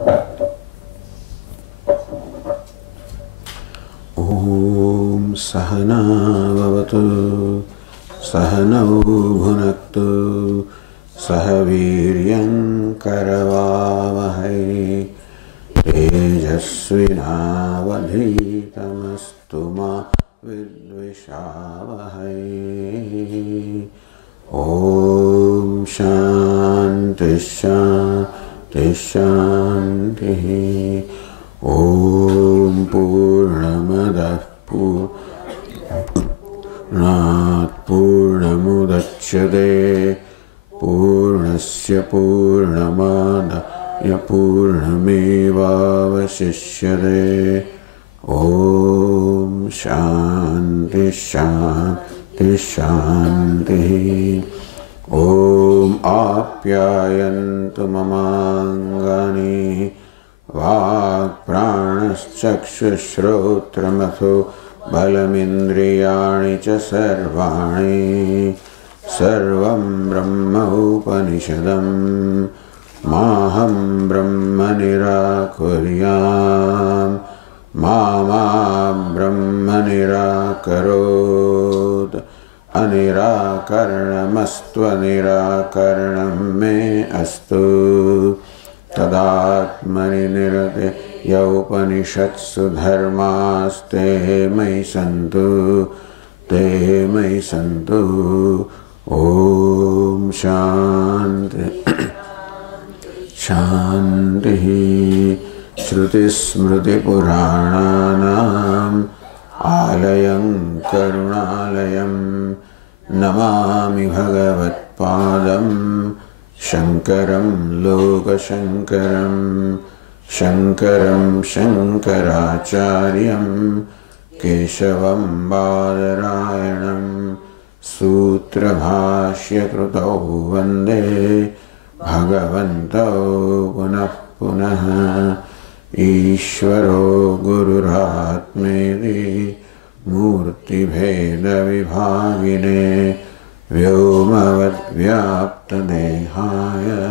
Om Sahana Vavatu Sahanau Bhunaktu Sahaviryam Karavavahai Tejasvinavadhitamastu ma vidvishavahai. Om Shanti Shanti Shanti. Om Purnamadah Purnat Purnamudachyate Purnasya Purnamadaya Purnamevavasishyate. Om Shanti Shanti Shanti. Om Apyayantu Mamangani Vak pranaschakshushrotramatho balamindriyani cha sarvani sarvam brahma upanishadam maham brahma nirakuryam mama brahma nirakarod anirakaranamastu nirakaranam me astu. Tadatmani nirate yaupanishatsu dharmaste mai santu te mai santu. Om Shanti Shanti. Shruti smriti purananam alayam karunalayam namami bhagavat padam Shankaram Loka Shankaram Shankaram Shankaracharyam Keshavam Badarayanam Sutra Bhashya Krutau Vande Bhagavanto Punah Punah Ishvaro Gururatmedi Murti Bheda Vibhagine Vyomavad Vyapta Dehaya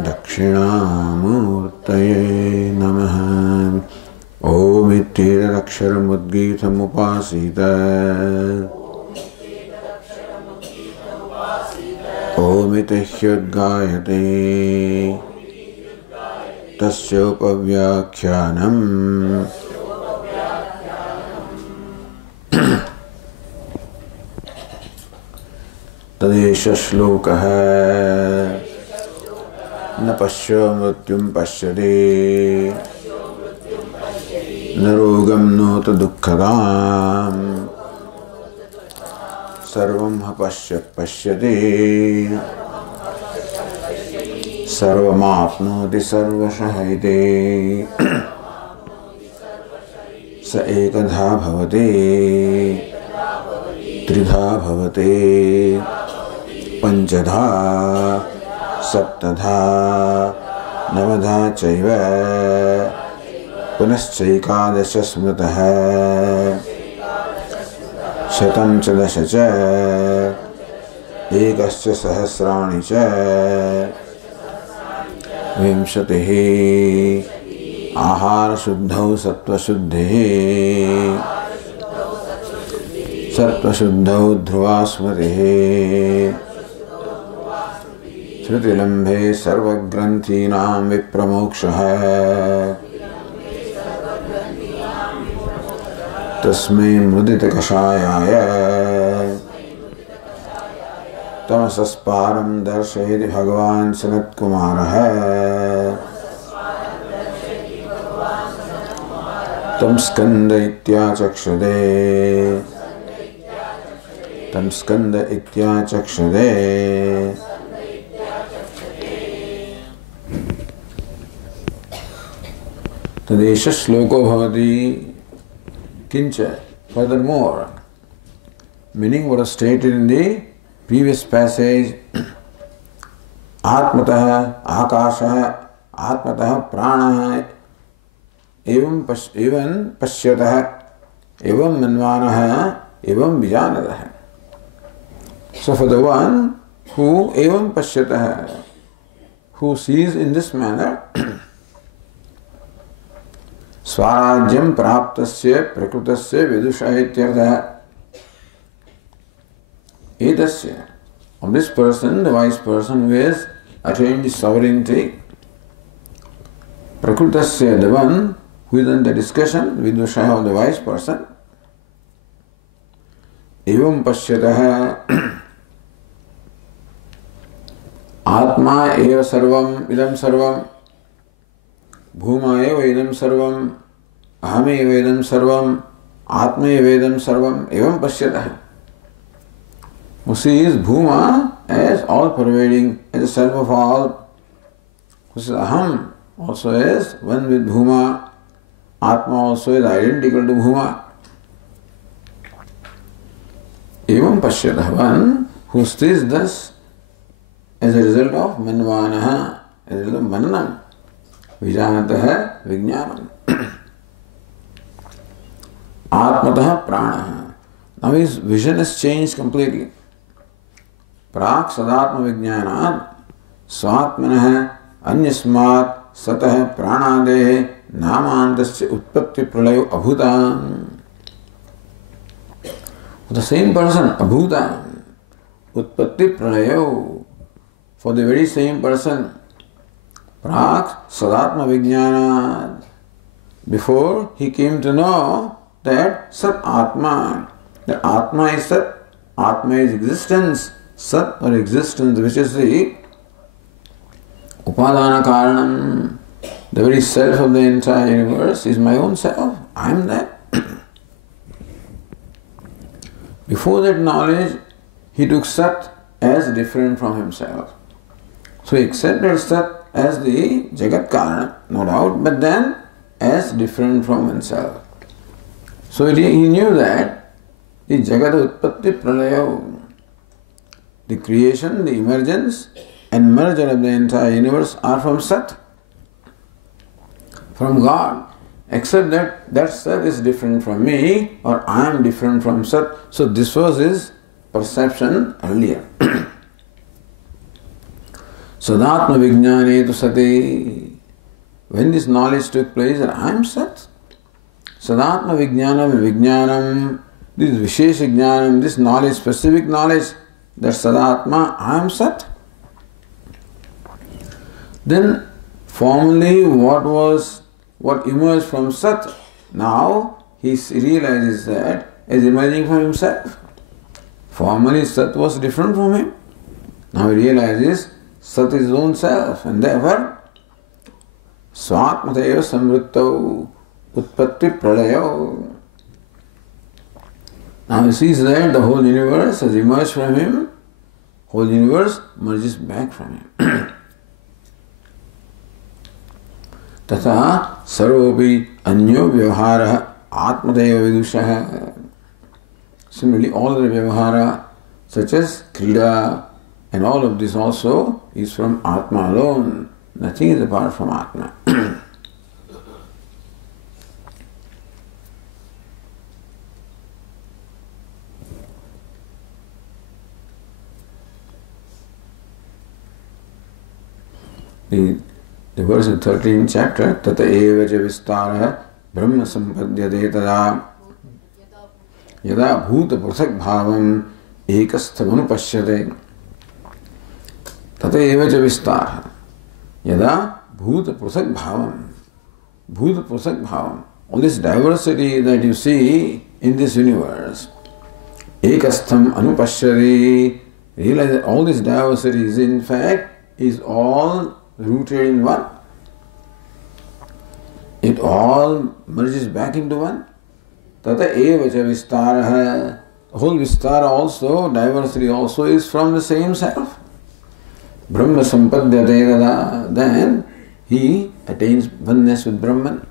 Dakshinamurtaye Namaha. Om Ittira Aksharam Udgitam Upasita Om Itihyudgayate Tasya Upavyakhyanam. तदेश श्लोक है न पश्य मृत्युम पश्यति न रोगम नोत दुःखदाम सर्वं ह पश्यति सर्वमाप्नोति सर्वशः इति स एकधा भवति त्रिधा भवति पंचधा सप्तधा नवधा चैव पुनश्चैकादश स्मृतः शतं च दश च एकश्च सहस्राणि च विंशतिः आहारशुद्धौ सत्त्वशुद्धिः सत्त्वशुद्धौ ध्रुवा स्मृतिः श्रुतिलम्भे सर्वग्रन्थीनां विप्रमोक्षः तस्मै मुदितकषायाय तमसस्पारं दर्शयति भगवान् सनत्कुमारः तं स्कन्द इत्याचक्षते तं स्कन्द इत्याचक्षते तदेश श्लोको भवति किंच. Furthermore, meaning what was stated in the previous passage, Atmatah Akashah Atmatah Pranah evam pashyatah evam manvanah evam vijanatah. So for the one who evam pashyatah, who sees in this manner, Swarajyam praptasya prakrutasya vidusha ityartha. Etasya, of this person, the wise person who has attained the sovereignty, prakrutasya, the one who is in the discussion, vidusha of the wise person, evam pashyatah Atma eva sarvam idam sarvam Bhuma eva idam sarvam Aham eva idam sarvam Atma eva idam sarvam evam pashyatah. Who sees Bhuma as all pervading, as the self of all. Who sees Aham also as one with Bhuma. Atma also is identical to Bhuma. Evam pashyatah, one who sees thus as a result of manvanaha, as a result of mananam, vijanatah vijnanam. Atmatah pranaha. Now his vision has changed completely. Prak sadatma vijnanat swatmanah anyasmat satah pranadehe namantasya utpatti pralayo abhutam. For the same person, abhutam, utpatti pralayo. For the very same person, Prak Sadatma Vijnana, before he came to know that Sat Atma, that Atma is Sat, Atma is existence, Sat or existence, which is the Upadana Karanam, the very self of the entire universe is my own self, I am that. Before that knowledge, he took Sat as different from himself. So he accepted Sat as the Jagat Karana, no doubt, but then as different from himself. So he knew that the Jagat Utpatti Pralaya, the creation, the emergence and merger of the entire universe are from Sat, from God. Except that Sat is different from me or I am different from Sat. So this was his perception earlier. Sadatma vijnane tu sati. When this knowledge took place that I am Sat, Sadatma vijnanam, this Vishesha Jnanam, this knowledge, specific knowledge, that Sadatma, I am Sat. Then formerly what emerged from Sat, now he realizes that as emerging from himself. Formerly Sat was different from him. Now he realizes Sat is his own self, and therefore Swatmateva samvrittau utpatti pralayo. Now he sees that the whole universe has emerged from him, whole universe merges back from him. Tata sarvopi anyo vyavahara atmadeva vidushaha. Similarly, all the vyavahara, such as krida, and all of this also is from Atma alone. Nothing is apart from Atma. The verse in 13th chapter, Tata eva ca vistara brahma sampadhyate tada yada bhuta prasak bhavam ekastha manupashyate. Tata eva ca vistara yada bhuta prasak bhavam. Bhuta prasak bhavam. All this diversity that you see in this universe, ekastham anupashyate. Realize that all this diversity is in fact is all rooted in one. It all merges back into one. Tata eva ca vistara. Whole vistara also, diversity also is from the same self. Brahma sampadhyate tada. Then he attains oneness with Brahman.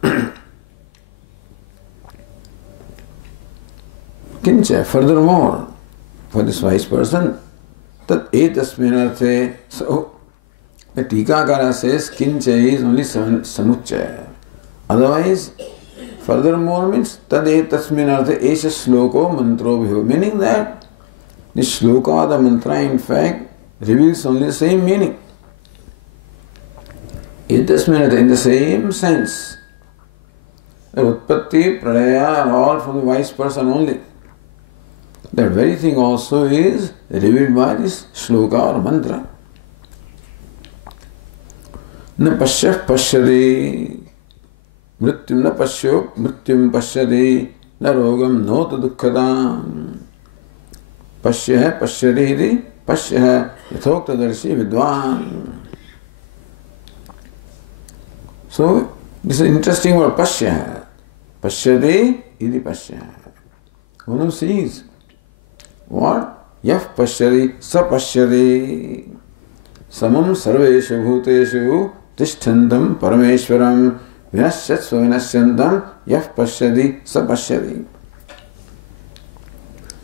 Kincha, furthermore, for this wise person, tat etasmin arthe. So, the Tikakara says kincha is only samuchaya. Otherwise, furthermore means tade tasmin artha esha sloko mantro bhiho. Meaning that the shloka, the mantra, in fact, reveals only the same meaning. Etasmin artha, in the same sense. The Utpatti, Pralaya are all for the wise person only. That very thing also is revealed by this shloka or mantra. Na pashyah pashyati mrityum na pashyo mrityum pashyati na rogam nota dukkhatam pashyah pashyati iti pashyah yathoktadarshi vidwan. So, this is an interesting word, pashyah. Pashyati iti pashyah. One who sees. What? Yah pashyati sa pashyati samam sarveshu bhuteshu tishthantam parameshwaram vinasyatsva vinasyantam yah pashyati sa pashyati.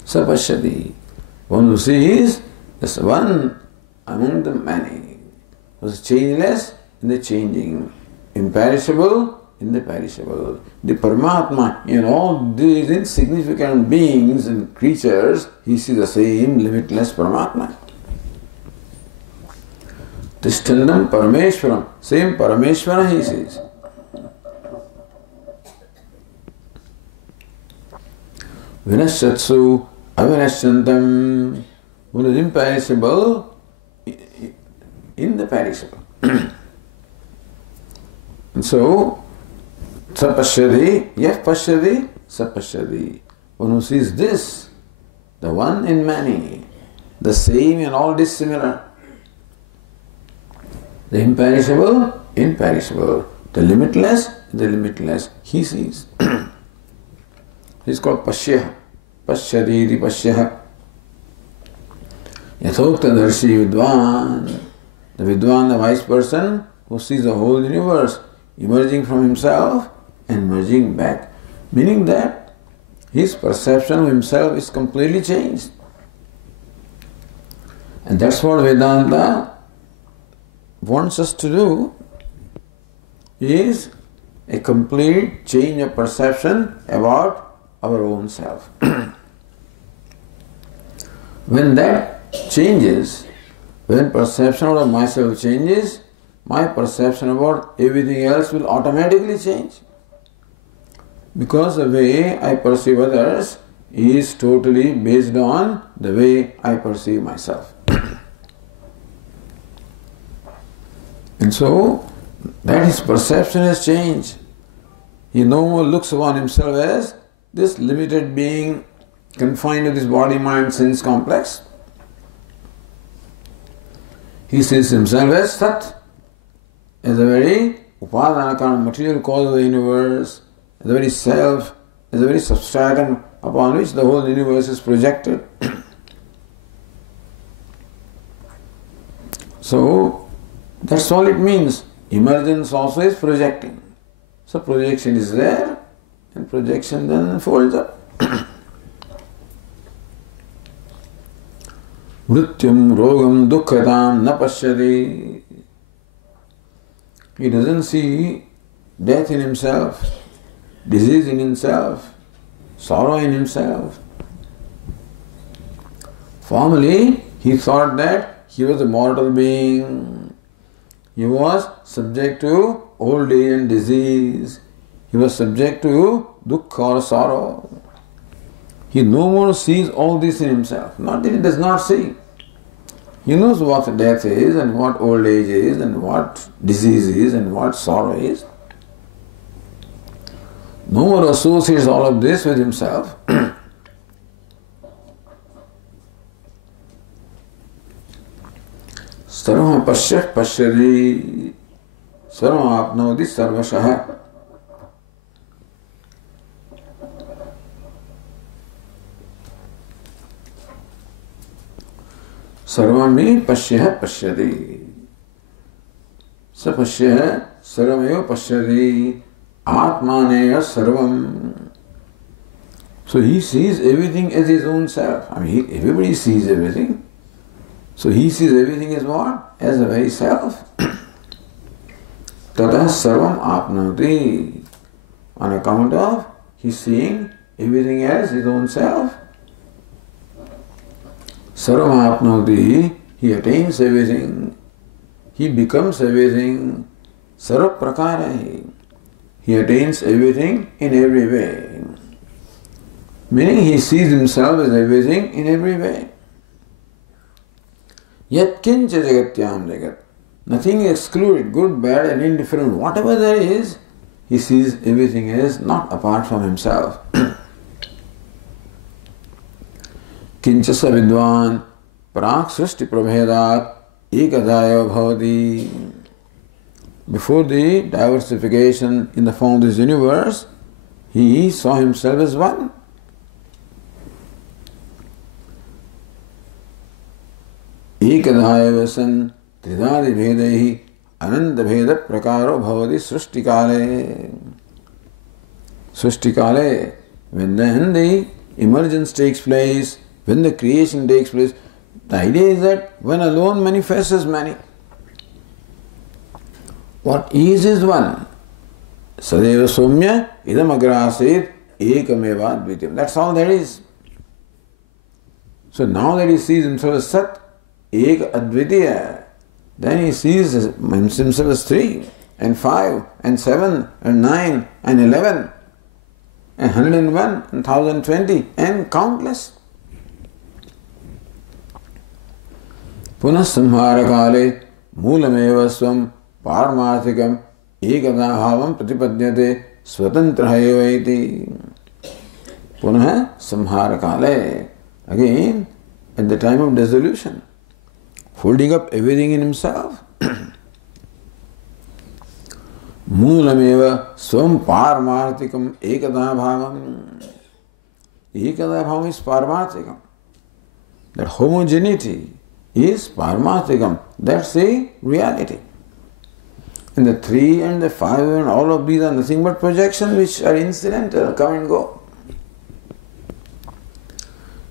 Sa pashyati. One who sees is one among the many. Was changeless in the changing, imperishable in the perishable. The Paramatma in all these insignificant beings and creatures, he sees the same limitless Paramatma. Tishtandam Parameshwaram, same Parameshwara he sees. Vinashyatsu avinashyantam, one is imperishable in the perishable. And so, sapashyati, yah pashyati, sapashyati. One who sees this, the one in many, the same in all dissimilar. The imperishable, imperishable. The limitless, the limitless. He sees. He is called pashyah. Pashyati iti pashyah. Yathoktadarshi vidwan. The vidwan, the wise person, who sees the whole universe emerging from himself and merging back. Meaning that his perception of himself is completely changed. And that's what Vedanta wants us to do, is a complete change of perception about our own self. When that changes, when perception of myself changes, my perception about everything else will automatically change. Because the way I perceive others is totally based on the way I perceive myself. And so, that his perception has changed. He no more looks upon himself as this limited being confined to this body, mind, sense complex. He sees himself as Sat, as a very upadana, material cause of the universe, as the very self, as the very substratum upon which the whole universe is projected. So, that's all it means. Emergence also is projecting. So projection is there, and projection then folds up. Mrityum rogam dukkhatam na pashyati. He doesn't see death in himself, disease in himself, sorrow in himself. Formerly, he thought that he was a mortal being. He was subject to old age and disease. He was subject to dukkha or sorrow. He no more sees all this in himself. Not that he does not see. He knows what death is and what old age is and what disease is and what sorrow is. No more associates all of this with himself. Sarvam pashyah pashyati sarvam apnoti sarvashah. Sarvam me pashyah pashyati. Sa pashyah sarvameva pashyati atmaneya sarvam. So he sees everything as his own self. I mean, everybody sees everything. So he sees everything as what? As the very self. Tata sarvam apnoti. On account of he seeing everything as his own self. Sarvam apnoti, he attains everything. He becomes everything. Sarva prakarahi. he attains everything in every way. Meaning he sees himself as everything in every way. Yat kincha jagatyam jagat. Nothing is excluded, good, bad and indifferent. Whatever there is, he sees everything as not apart from himself. Kincha sa vidwan prak srishti prabhedat ekadaya bhavati. Before the diversification in the form of this universe, he saw himself as one. Ekadaya vasan tridadi bhedehi ananda bheda prakaro bhavati srishti kale. Srishti kale, when then the emergence takes place, when the creation takes place, the idea is that one alone manifests as many. What is one. Sadeva Somya idam agrasit ekameva advityam. That's all there is. So now that he sees himself as Sat, Ek Advitiya, then he sees himself as 3 and 5 and 7 and 9 and 11 and 101 and 1020 and countless. Punah samhara kale moolameva svam parmarthikam ekada bhavam pratipadyate swatantra eva iti. Punah samhara kale, again at the time of dissolution, folding up everything in himself. Moolameva svam parmarthikam ekada bhavam. Ekada bhavam is parmarthikam. That homogeneity is parmarthikam. That's the reality. And the 3 and the 5 and all of these are nothing but projections which are incidental, come and go.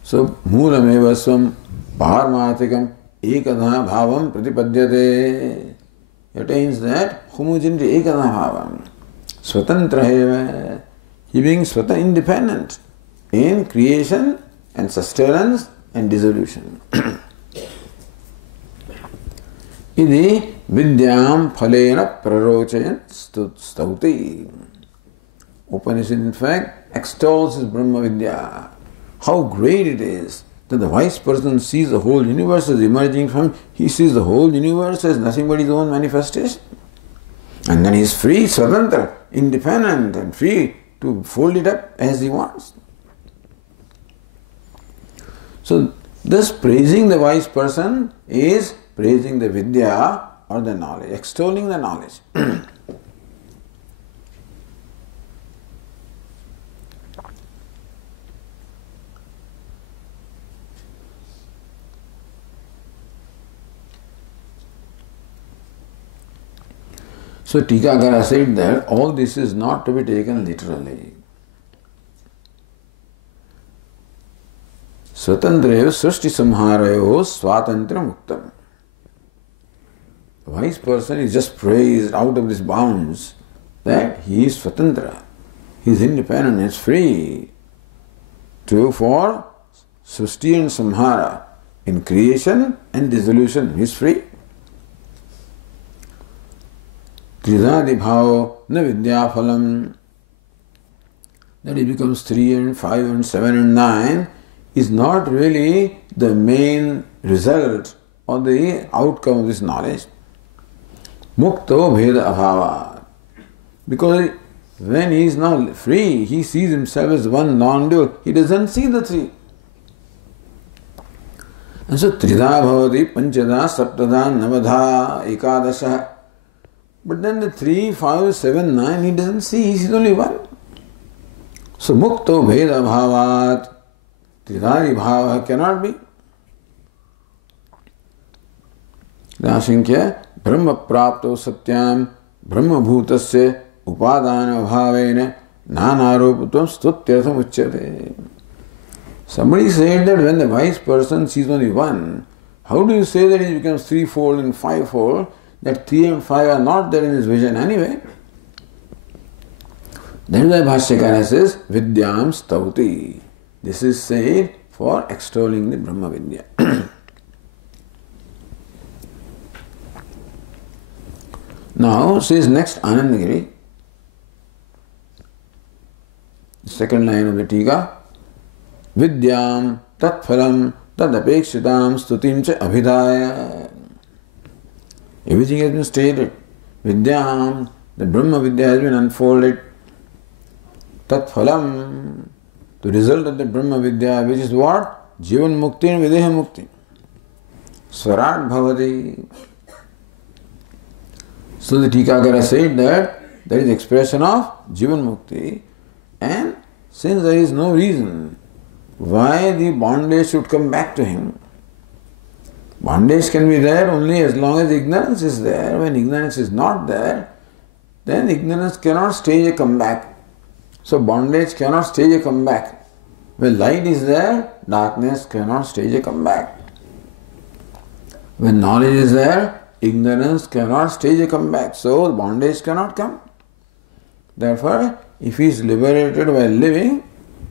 So, moolameva svam parmarthikam ekada bhavam pratipadyate. It attains that homogeneity, ekada bhavam. Swatantra eva. He being swata independent in creation and sustenance and dissolution. Idi vidyam phalena prarochayan stauti. Upanishad in fact extols his Brahma Vidya. How great it is that the wise person sees the whole universe as emerging from him. He sees the whole universe as nothing but his own manifestation. And then he is free, swatantra, independent and free to fold it up as he wants. So thus praising the wise person is praising the vidya or the knowledge, extolling the knowledge. So Tikakara said that all this is not to be taken literally. Swatantrev srishti samharayo swatantra muktam. The wise person is just praised out of his bounds that he is swatantra, he is independent, he is free for srishti and samhara, in creation and dissolution, he is free. Tridadi bhava na vidya phalam, that he becomes 3 and 5 and 7 and 9 is not really the main result or the outcome of this knowledge. Mukto bheda abhava. Because when he is now free, he sees himself as one non-dual. He doesn't see the 3. And so Trida bhavati panchada saptada navadha ekadasha. But then the 3, 5, 7, 9 he doesn't see, he sees only one. So mukto bheda bhavat tridari bhava cannot be. Rashinkya brahma prapto satyam brahma bhutasya upadana bhavena nanaroputvam stutyartham uchyate. Somebody said that when the wise person sees only one, how do you say that he becomes 3-fold and 5-fold? That 3 and 5 are not there in his vision anyway. That is why Bhashyakara says, Vidyam stauti. This is said for extolling the Brahma Vidya. Now says next Anandagiri, Second line of the Tika. Vidyam tat phalam tad apekshitam stutim cha abhidaya. Everything has been stated. Vidyam, the Brahma Vidya has been unfolded. Tat phalam, the result of the Brahma Vidya, which is what? Jivan Mukti and Videha Mukti. Swarat Bhavati. So the Tikakara said that there is expression of Jivan Mukti, and since there is no reason why the bondage should come back to him, bondage can be there only as long as ignorance is there. When ignorance is not there, then ignorance cannot stage a comeback. So bondage cannot stage a comeback. When light is there, darkness cannot stage a comeback. When knowledge is there, ignorance cannot stage a comeback. So bondage cannot come. Therefore, if he is liberated while living,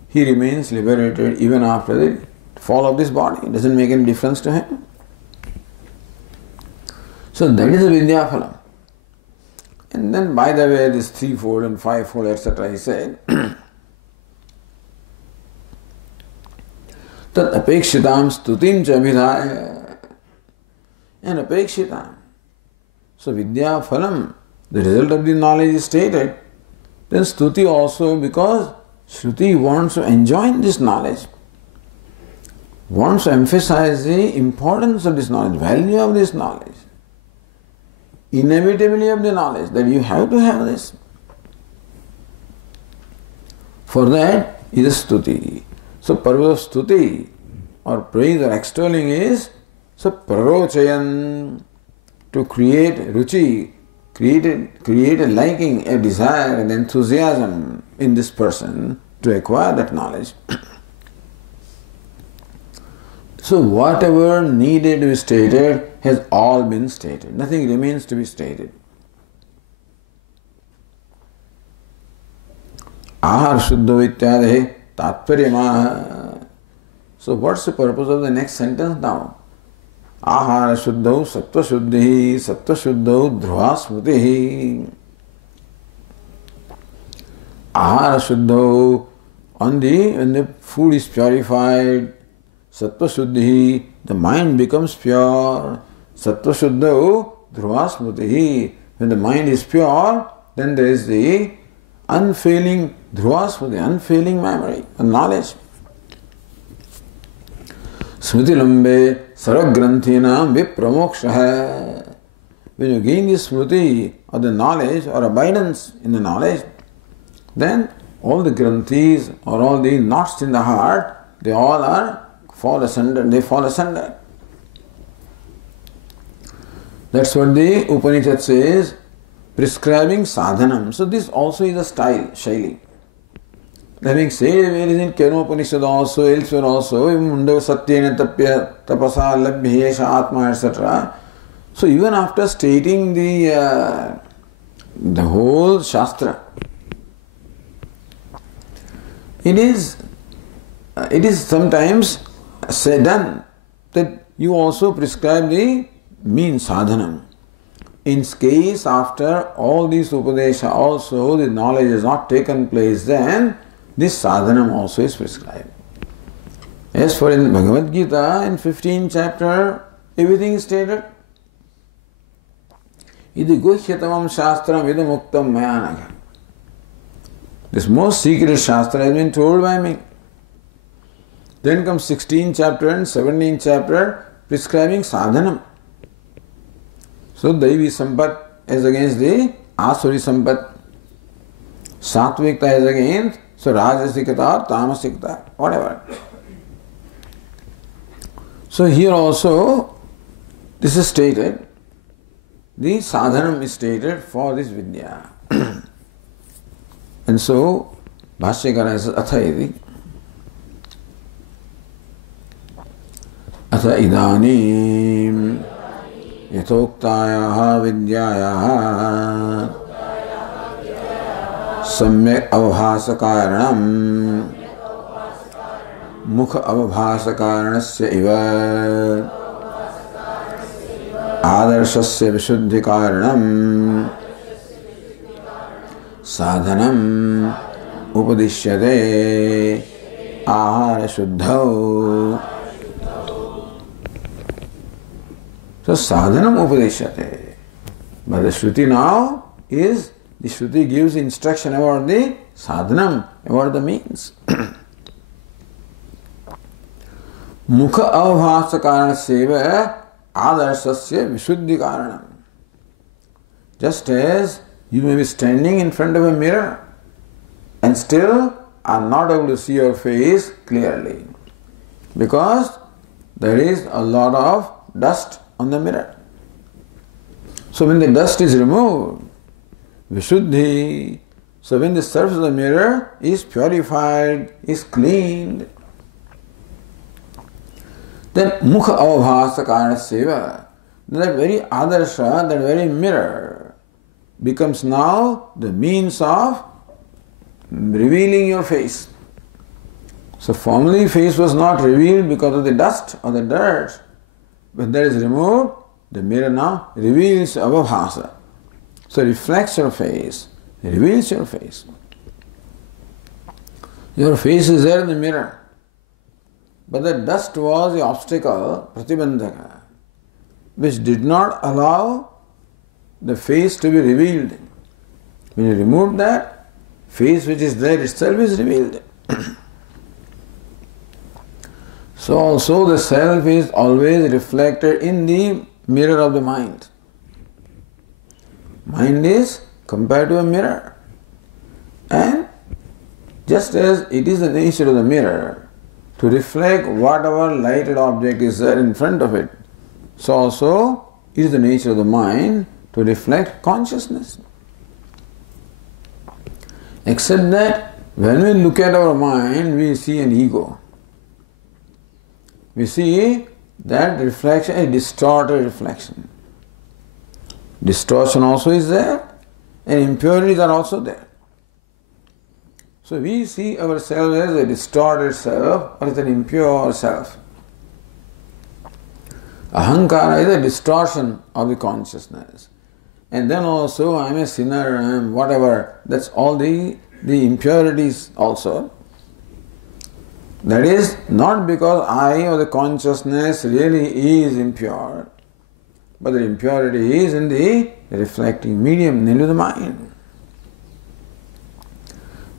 he remains liberated even after the fall of this body. It doesn't make any difference to him. So that is the Vidya Phalam. And then by the way, this threefold and fivefold, etc. he said, Tat apekshitam stutim cha abhidaya. And apekshitam. So Vidya Phalam, the result of the knowledge is stated. Then stuti also, because Shruti wants to enjoin this knowledge, wants to emphasize the importance of this knowledge, value of this knowledge, inevitability of the knowledge, that you have to have this. For that is stuti. So purpose of stuti or praise or extolling is so prarochayan, to create ruchi, create a liking, a desire, an enthusiasm in this person to acquire that knowledge. So whatever needed to be stated has all been stated. Nothing remains to be stated. Ahar Shuddha Vityadhe Tatparyamaha. So what's the purpose of the next sentence now? Ahara Shuddhau Sattva Shuddhi Sattva Shuddhau Dhruva Smritihi. Ahara Shuddhau, when the food is purified, Sattva Shuddhi, the mind becomes pure. Sattva Shuddhau Dhruva Smritihi. When the mind is pure, then there is the unfailing Dhruva Smriti, unfailing memory and knowledge. Smriti Lambe Saragranthina Vipramoksha. When you gain this Smriti or the knowledge or abidance in the knowledge, then all the granthis or all the knots in the heart, they all fall asunder. That's what the Upanishad says, prescribing sadhanam. So this also is a style, shaili. Having said where is in Keno Upanishad also, elsewhere also, Munda Satyena Tapya Tapasa Labhyesha Atma, etc. So even after stating the whole Shastra, it is sometimes done that you also prescribe the mean sadhanam. In case after all these upadesha also the knowledge has not taken place, then this sadhanam also is prescribed. As for in Bhagavad Gita, in 15th chapter, everything is stated. Idi guhyatamam shastram idam uktam mayanaga. This most secret shastra has been told by me. Then comes 16th chapter and 17th chapter prescribing sadhanam. So Daivi Sampat is against the Asuri Sampat. Satvikta is against, so Rajasikata or Tamasikta, whatever. So here also, this is stated, the sadhanam is stated for this vidya. And so, Bhashyakara says, Atha iti. Atha idanim yatoktayaha vidyayaha samyak avbhasakaranam mukha avbhasakaranasya iva adarshasya vishuddhikaranam sadhanam upadishyate ahara shuddhau. So sadhanam upadishyate. But the Shruti now is, the Shruti gives instruction about the sadhanam, about the means. Mukha avabhasa karanasya adarshasya visuddhi karanam. Just as you may be standing in front of a mirror and still are not able to see your face clearly because there is a lot of dust on the mirror. So when the dust is removed, Vishuddhi, so when the surface of the mirror is purified, is cleaned, then Mukha avabhasa karanasya, that very adarsha, that very mirror becomes now the means of revealing your face. So formerly face was not revealed because of the dust or the dirt. When that is removed, the mirror now reveals avabhasa. So reflects your face, reveals your face. Your face is there in the mirror. But the dust was the obstacle, pratibandhaka, which did not allow the face to be revealed. When you remove that, face which is there itself is revealed. So also the self is always reflected in the mirror of the mind. Mind is compared to a mirror. And just as it is the nature of the mirror to reflect whatever lighted object is there in front of it, so also it is the nature of the mind to reflect consciousness. Except that when we look at our mind, we see an ego. We see that reflection, a distorted reflection. Distortion also is there, and impurities are also there. So we see ourselves as a distorted self or as an impure self. Ahankara is a distortion of the consciousness. And then also I am a sinner, I am whatever, that's all the impurities also. That is not because I or the consciousness really is impure, but the impurity is in the reflecting medium, namely the mind.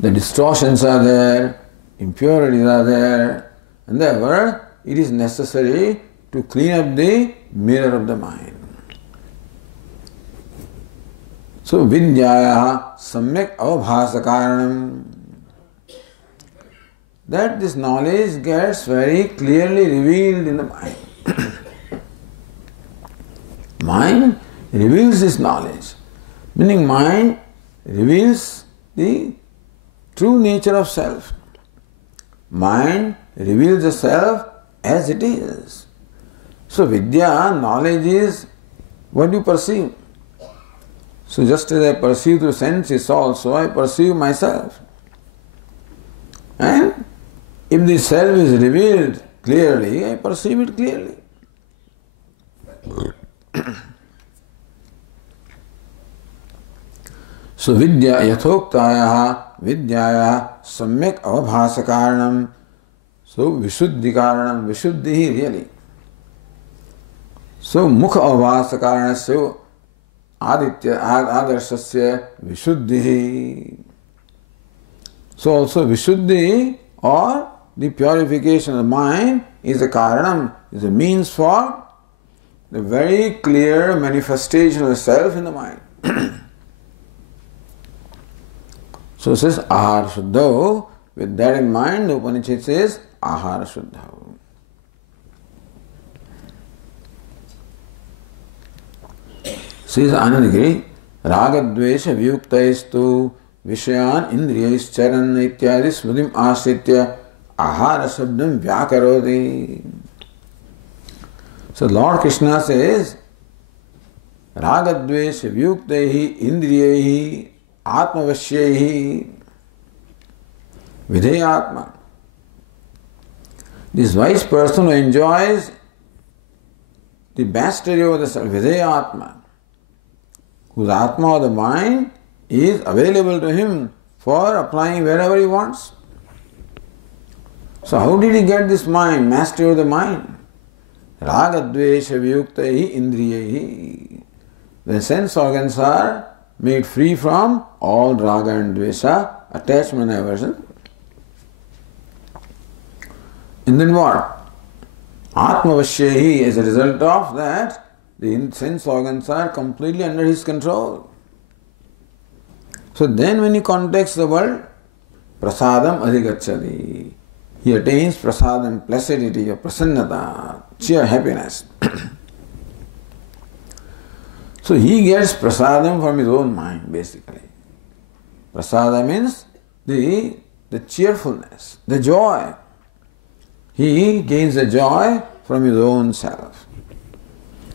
The distortions are there, impurities are there, and therefore it is necessary to clean up the mirror of the mind. So vidyaya samyak avabhasa karanam, that this knowledge gets very clearly revealed in the mind. Mind reveals this knowledge, meaning mind reveals the true nature of self. Mind reveals the self as it is. So vidya, knowledge is what you perceive. So just as I perceive through senses also, I perceive myself. And if the self is revealed clearly, I perceive it clearly. So vidya yathoktayaha vidyaya samyak avabhasa karanam. So vishuddhi karanam, vishuddhi really. So mukha avabhasa karanasya aditya adarshasya vishuddhi. So also vishuddhi or the purification of the mind is the karanam, is the means for the very clear manifestation of the self in the mind. So it says ahara shuddha. With that in mind, the Upanishad says ahara shuddha. Says Anandagiri, ragadvesha vyuktaistu vishayan indriyaischaran ityadi smritim ashritya ahara shabdam vyakaroti. So Lord Krishna says, ragadvesha vyuktaihi indriyahi atmavashyehi videyatma. This wise person who enjoys the mastery over the self, videyatma, whose atma or the mind is available to him for applying wherever he wants. So how did he get this mind, mastery of the mind? Ragadvesha viyuktahi indriyahi. The sense organs are made free from all raga and dvesha, attachment and aversion. And then what? Atmavashyahi, as a result of that, the sense organs are completely under his control. So then when he contacts the world, prasadam adhigacchati. He attains prasadam, placidity or prasannata, cheer, happiness. So he gets prasadam from his own mind, basically. Prasada means the cheerfulness, the joy. He gains the joy from his own self.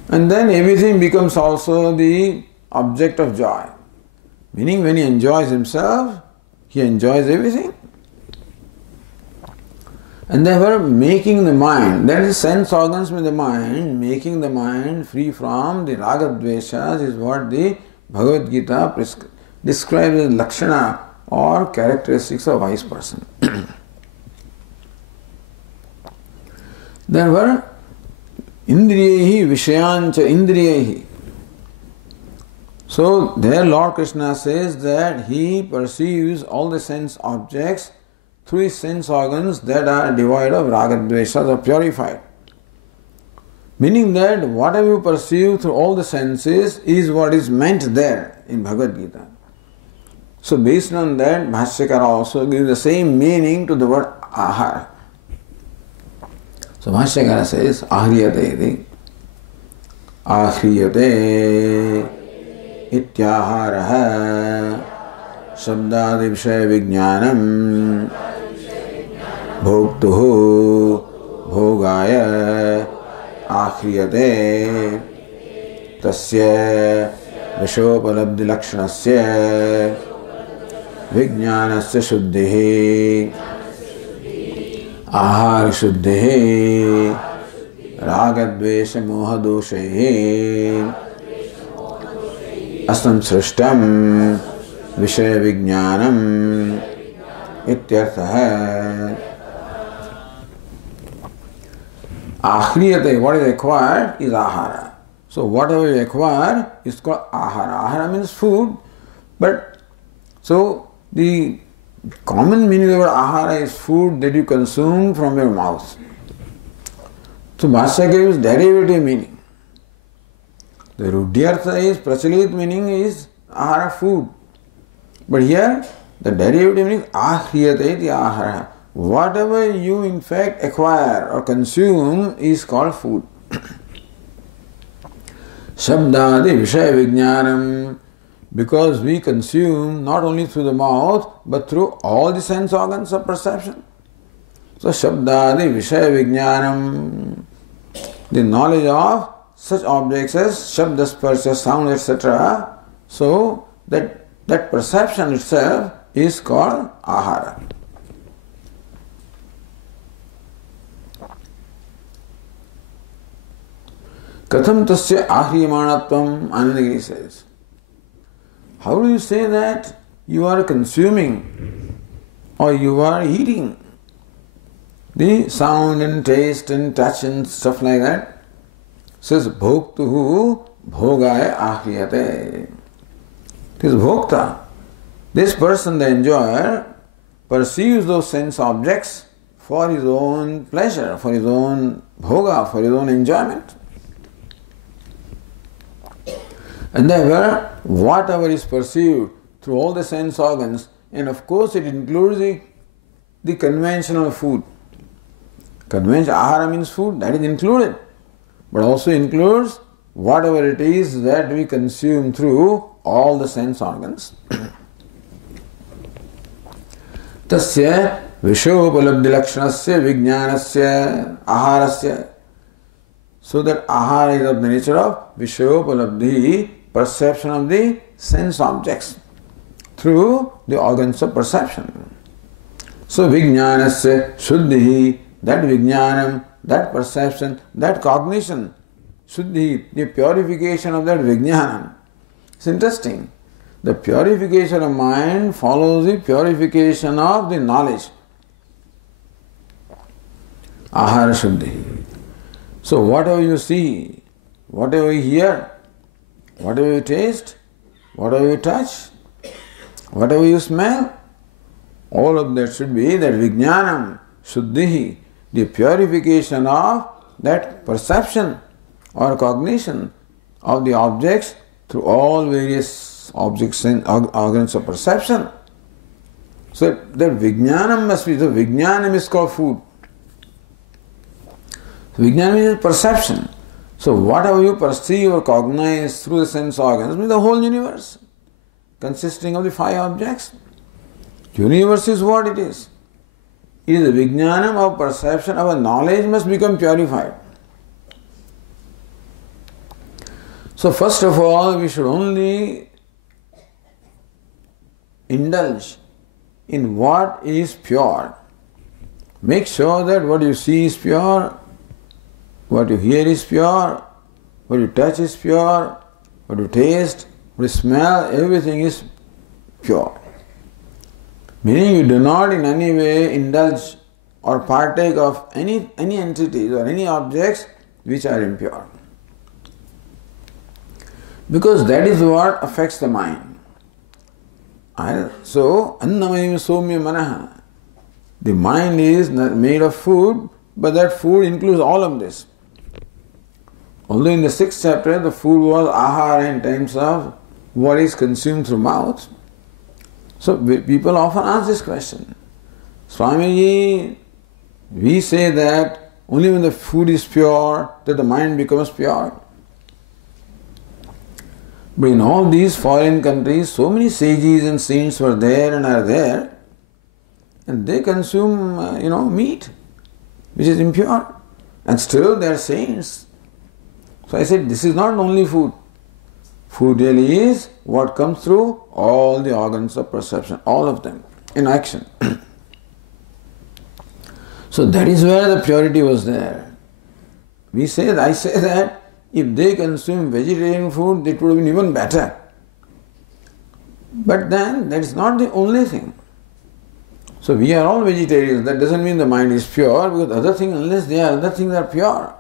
And then everything becomes also the object of joy. Meaning when he enjoys himself, he enjoys everything. And therefore making the mind, that is sense organs with the mind, making the mind free from the raga dveshas is what the Bhagavad Gita describes as lakshana or characteristics of a wise person. Therefore, indriyehi vishayancha indriyehi. So there Lord Krishna says that he perceives all the sense objects through his sense organs that are devoid of raga dveshas or purified. Meaning that whatever you perceive through all the senses is what is meant there in Bhagavad Gita. So based on that, Bhashyakara also gives the same meaning to the word ahara. So Bhashyakara says, ahriyate iti. Ahriyate ityaharaha shabdadi vishaya vijnanam bhoktuhu bhogaya ahriyate tasya vishopalabdhi lakshanasya vijnanasya shuddhihi ahara shuddhihi ragadvesha mohadoshehi astam srishtam vishaya vijnanam ityartha. Ahriyate, what is acquired is ahara. So whatever you acquire is called ahara. Ahara means food, but so the common meaning of ahara is food that you consume from your mouth. So Bhashya gives derivative meaning. The Rudyartha is prachalit meaning is ahara, food. But here the derivative meaning ahriyate iti ahara. Whatever you in fact acquire or consume is called food. Shabdadi vishaya vijnanam, because we consume not only through the mouth but through all the sense organs of perception. So shabdadi vishaya vijnanam, the knowledge of such objects as shabda, sparsha, sound, etc. So that perception itself is called ahara. Katham tasya ahriyamanatvam, Anandagiri says. How do you say that you are consuming or you are eating the sound and taste and touch and stuff like that? Says bhoktuhu bhogaya ahriyate. It is bhokta. This person, the enjoyer, perceives those sense objects for his own pleasure, for his own bhoga, for his own enjoyment. And therefore, whatever is perceived through all the sense organs, and of course it includes the conventional food. Conventional ahara means food, that is included. But also includes whatever it is that we consume through all the sense organs. Tasya vishopalabdhi lakshanasya vijnanasya aharasya. So that ahara is of the nature of vishopalabdhi, perception of the sense objects through the organs of perception. So vijnanasya shuddhi, that vijnanam, that perception, that cognition, shuddhi, the purification of that vijnanam. It's interesting. the purification of mind follows the purification of the knowledge. Ahara Shuddhi. So whatever you see, whatever you hear, whatever you taste, whatever you touch, whatever you smell, all of that should be that Vijnanam Shuddhi, the purification of that perception or cognition of the objects through all various objects and organs of perception. So that Vijnanam must be, the Vijnanam is called food. Vijnanam is perception. So whatever you perceive or cognize through the sense organs means the whole universe, consisting of the 5 objects. Universe is what it is. It is the Vijnanam of perception, our knowledge must become purified. So first of all, we should only indulge in what is pure. Make sure that what you see is pure, what you hear is pure, what you touch is pure, what you taste, what you smell, everything is pure. Meaning you do not in any way indulge or partake of any entities or any objects which are impure. Because that is what affects the mind. So, Annamayam Somya Manaha. The mind is made of food, but that food includes all of this. Although in the 6th chapter the food was ahara in terms of what is consumed through mouth. So people often ask this question. Swamiji, we say that only when the food is pure that the mind becomes pure. But in all these foreign countries, so many sages and saints were there and are there, and they consume, meat, which is impure, and still they are saints. So I said, this is not only food. Food really is what comes through all the organs of perception, all of them, in action. So that is where the purity was there. I say that if they consume vegetarian food, it would have been even better. But then that is not the only thing. So we are all vegetarians. That doesn't mean the mind is pure, because other things, unless they are other things are pure.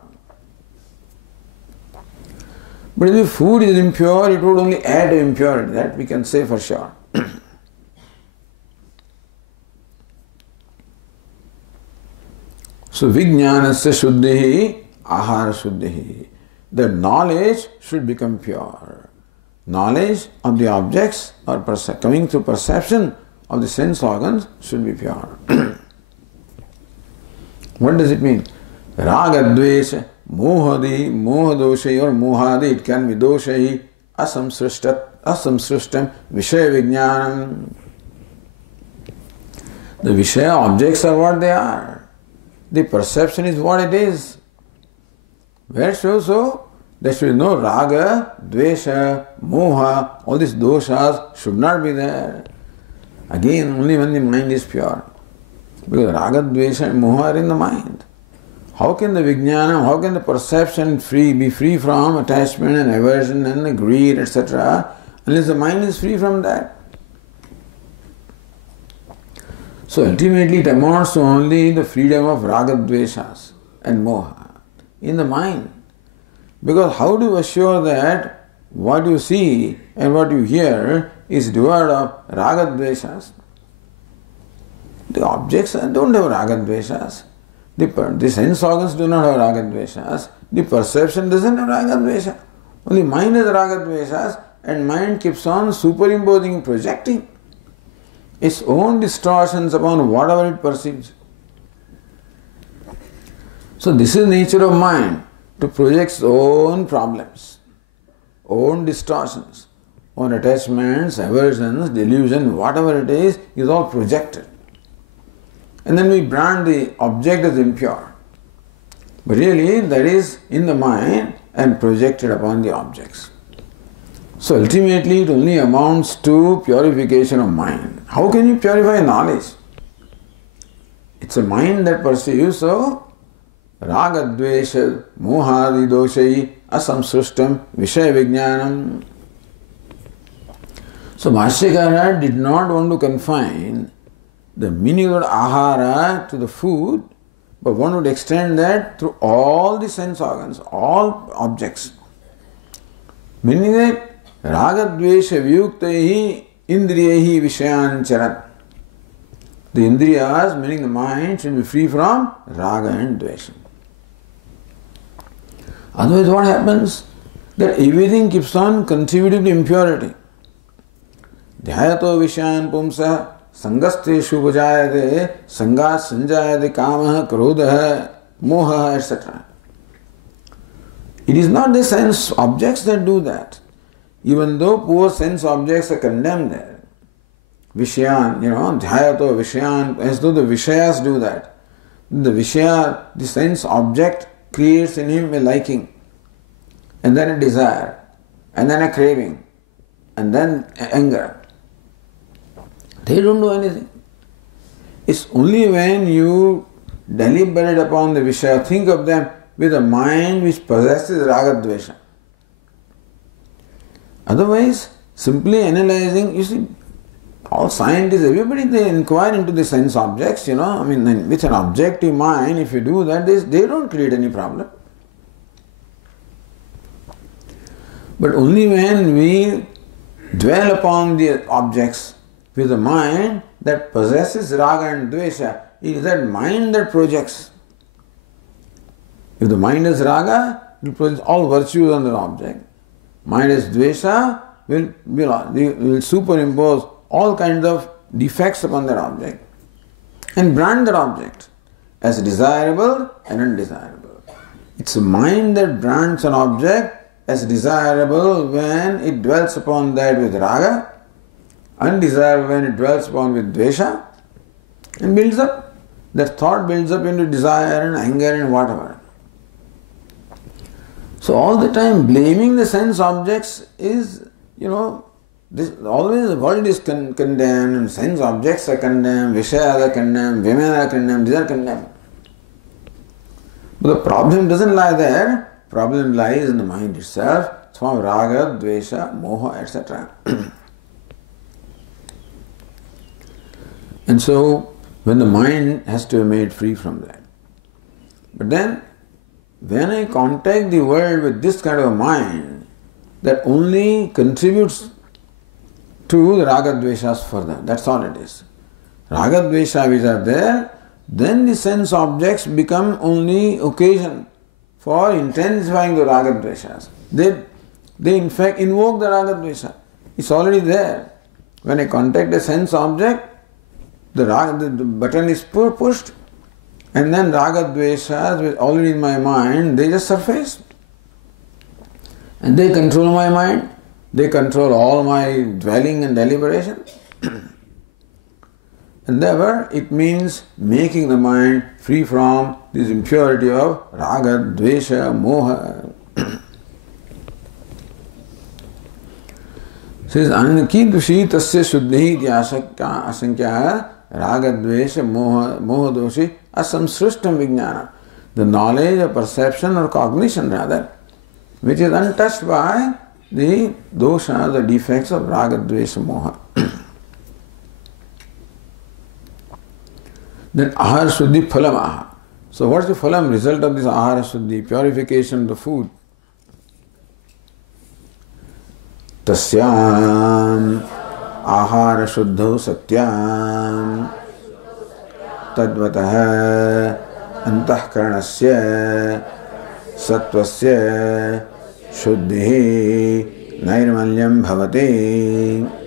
But if the food is impure, it would only add to impurity. That we can say for sure. So Vijnanasya Shuddhi, Ahara Shuddhi. The knowledge should become pure. Knowledge of the objects or coming through perception of the sense organs should be pure. What does it mean? Raga Dvesha, Mohadosha or Mohadi, it can be Doshai, Asamsrishtam, Vishaya Vijnanam. The Vishaya objects are what they are. The perception is what it is. Where so? There should be no raga, dvesha, moha, all these doshas should not be there. Again, only when the mind is pure. Because raga, dvesha and moha are in the mind. How can the vijnana, how can the perception be free from attachment and aversion and greed, etc., unless the mind is free from that? So ultimately it amounts to only the freedom of raga, dveshas and moha in the mind. Because how do you assure that what you see and what you hear is devoid of raga, dveshas? The objects don't have raga, dveshas. The sense organs do not have raga, dveshas. The perception doesn't have raga, dveshas. Only mind has raga, dveshas, and mind keeps on superimposing, projecting its own distortions upon whatever it perceives. So this is the nature of mind, to project its own problems, own distortions, own attachments, aversions, delusion, whatever it is all projected. And then we brand the object as impure. But really that is in the mind and projected upon the objects. So ultimately it only amounts to purification of mind. How can you purify knowledge? It's a mind that perceives, so raga, dvesha, mohadi, doshai, asamsrishtam, vishaya vijnanam. So Bhashyakara did not want to confine the meaning of ahara to the food, but one would extend that through all the sense organs, all objects. Meaning that ragadvesha vyuktahi indriyahi vishayan charat. The indriyas, meaning the mind, should be free from raga and dvesha. Otherwise what happens? That everything keeps on contributing to impurity. Dhyayato vishayan pumsa sangasteshu vajayate sangat sanjayate kamaha krodha moha etc. It is not the sense objects that do that. Even though poor sense objects are condemned there. Vishayan, dhyayato vishayan, as though the vishayas do that. The vishaya, the sense object, creates in him a liking, and then a desire, and then a craving, and then anger. They don't do anything. It's only when you deliberate upon the vishaya, think of them with a mind which possesses ragadvesha. Otherwise, simply analyzing, you see, all scientists, everybody, they inquire into the sense objects, with an objective mind, if you do that, they don't create any problem. But only when we dwell upon the objects with a mind that possesses raga and dvesha, it is that mind that projects. If the mind is raga, it will project all virtues on the object. Mind is dvesha, will superimpose all kinds of defects upon that object and brand that object as desirable and undesirable. It's a mind that brands an object as desirable when it dwells upon that with raga, undesirable when it dwells upon with dvesha, and builds up. That thought builds up into desire and anger and whatever. So all the time blaming the sense objects is, always the world is condemned, and sense objects are condemned, vishayas are condemned, women are condemned, these are condemned. But the problem doesn't lie there. Problem lies in the mind itself, from raga, dvesha, moha, etc. And so, when the mind has to be made free from that. But then, when I contact the world with this kind of a mind that only contributes to the raga dveshas further, that's all it is. Raga dvesha which are there, then the sense objects become only occasion for intensifying the raga dveshas. They in fact invoke the raga dvesha. It's already there. When I contact a sense object, the button is pushed, and then raga dveshas which already in my mind, they just surface. And they control my mind. They control all my dwelling and deliberation. And therefore, it means making the mind free from this impurity of raga, dvesha, moha. Says, Anakiddushi tasya shuddhi asankya raga, dvesha, moha doshi asamsrishtam vijnana. The knowledge or perception or cognition rather, which is untouched by the dosha, the defects of raga, dvesha, moha. Then ahara shuddhi phalam aha. So what's the phalam, result of this ahara shuddhi, purification of the food? Tasyam ahara shuddho satyam tadvatah antahkaranasya sattvasya shuddhi nairmalyam bhavati.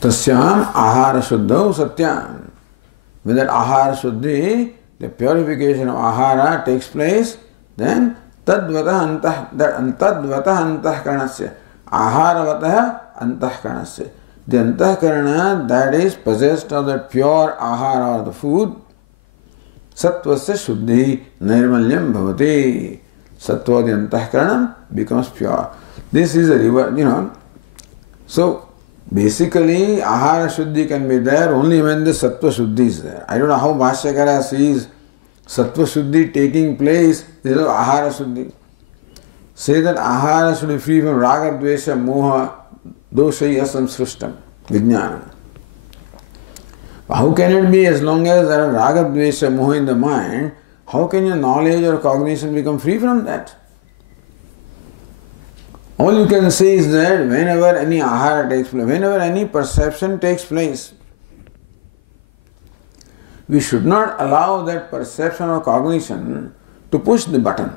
Tasyam ahara shuddho satyam. When that ahara shuddhi, the purification of ahara takes place, then tadvatah antahkaranasya. Aharavatah antahkaranasya. The antahkarana that is possessed of that pure ahara or the food, sattvasya shuddhi nairmalyam bhavati. Sattva, the antahkaranam, becomes pure. This is a river, So, basically, ahara shuddhi can be there only when the sattva shuddhi is there. I don't know how Bhashyakara sees sattva shuddhi taking place, there is ahara shuddhi. say that ahara should be free from raga, dvesha, moha, doshai asam srishtam, vijnana. How can it be as long as there are raga, dvesha, moha in the mind? How can your knowledge or cognition become free from that? All you can say is that whenever any ahara takes place, whenever any perception takes place, we should not allow that perception or cognition to push the button.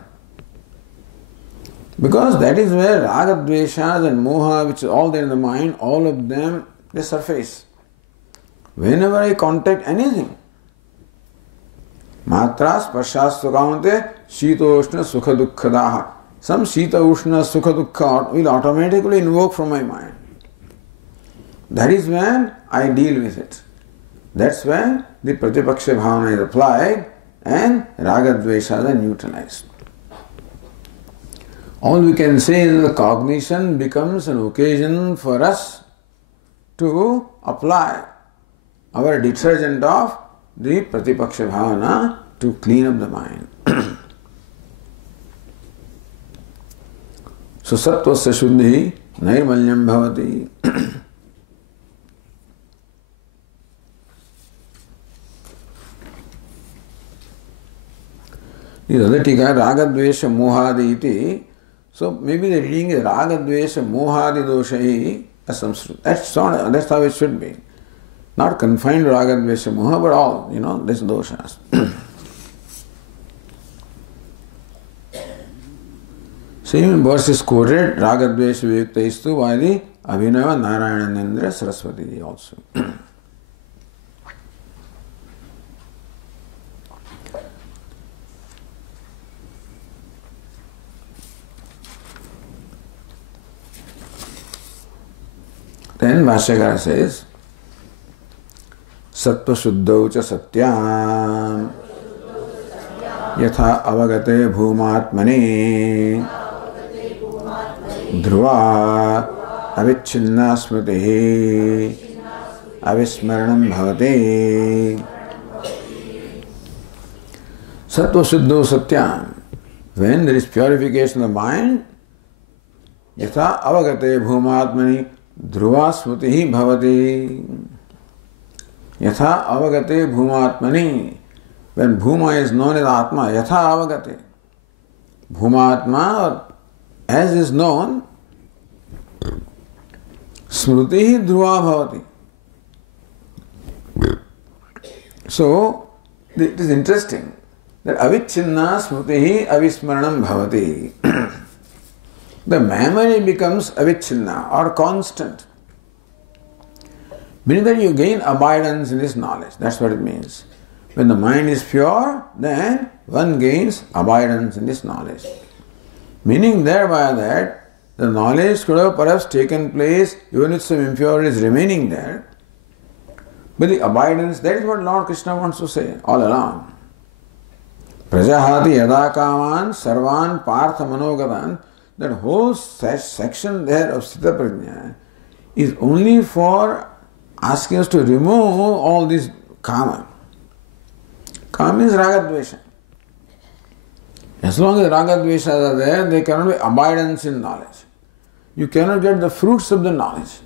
Because that is where raga, dveshas and moha, which is all there in the mind, all of them, they surface. Whenever I contact anything, matra sparshas sukamante shita ushna sukha dukkhadaha. Some shita ushna sukha dukkha will automatically invoke from my mind. That is when I deal with it. That's when the pratipaksha bhavana is applied and raga dveshas are neutralized. All we can say is the cognition becomes an occasion for us to apply our detergent of the pratipaksha bhavana to clean up the mind. So sattvasya shuddhi nirmalyam bhavati. The other tika raga dvesha mohadi iti. So maybe the reading is raga dvesha mohadi doshai asamsruta. That's how it should be. Not confined to raga dvesha moha, but all, this doshas. Same verse is quoted, raga dvesha vivekta by the Abhinava Narayanandra Saraswatiji also. Then Bhashyakara says, Sattva Shuddhau cha satyam yatha avagate bhumatmane dhruva avichinna smritihi avismaranam bhavate. Sattva Shuddhau satyam. When there is purification of the mind, yatha avagate bhumatmane dhruva smritihi bhavati. Yatha avagate bhumatmani. When bhuma is known as atma, yatha avagate. Bhumatma, as is known, smritihi dhruva bhavati. So, it is interesting that avichinna smritihi avismaranam bhavati. The memory becomes avichinna or constant. Meaning that you gain abidance in this knowledge. That's what it means. When the mind is pure, then one gains abidance in this knowledge. Meaning thereby that the knowledge could have perhaps taken place even with some impurities remaining there. But the abidance, that is what Lord Krishna wants to say all along. Prajahati yada kaman sarvan partha manogatan. That whole section there of Sthita Prajna is only for asking us to remove all this kama. Kama means raga dvesha. As long as raga dveshas are there, there cannot be abidance in knowledge. You cannot get the fruits of the knowledge.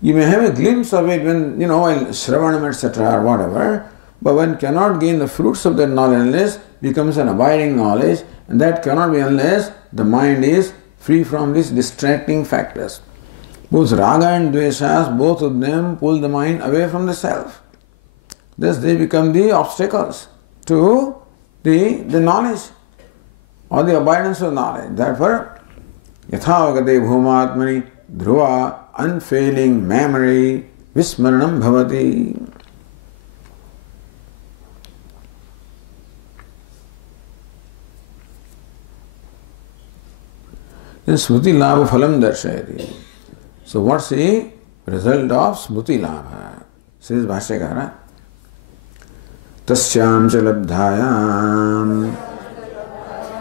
You may have a glimpse of it when, while shravanam, etc. or whatever, but one cannot gain the fruits of that knowledge unless it becomes an abiding knowledge, and that cannot be unless the mind is free from these distracting factors. Both raga and dveshas, both of them pull the mind away from the self. Thus they become the obstacles to the knowledge or the abidance of knowledge. Therefore, yathavagate bhumatmani dhruva, unfailing memory, vismaranam bhavati. Then smruti labha phalam darshayati. So what's the result of smruti labha? Says Bhashyakara. Tasyam cha labdhayam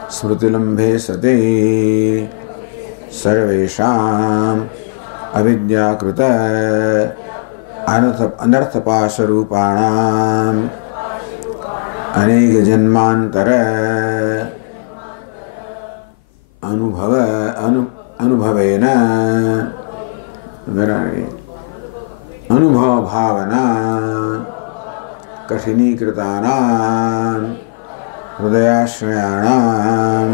smrutilambhe sate sarvesham avidyakrita anarthapasha rupanam anega janmantara anubhavena. Where are we? Anubhava bhavana kathini kritanam hridayashrayanam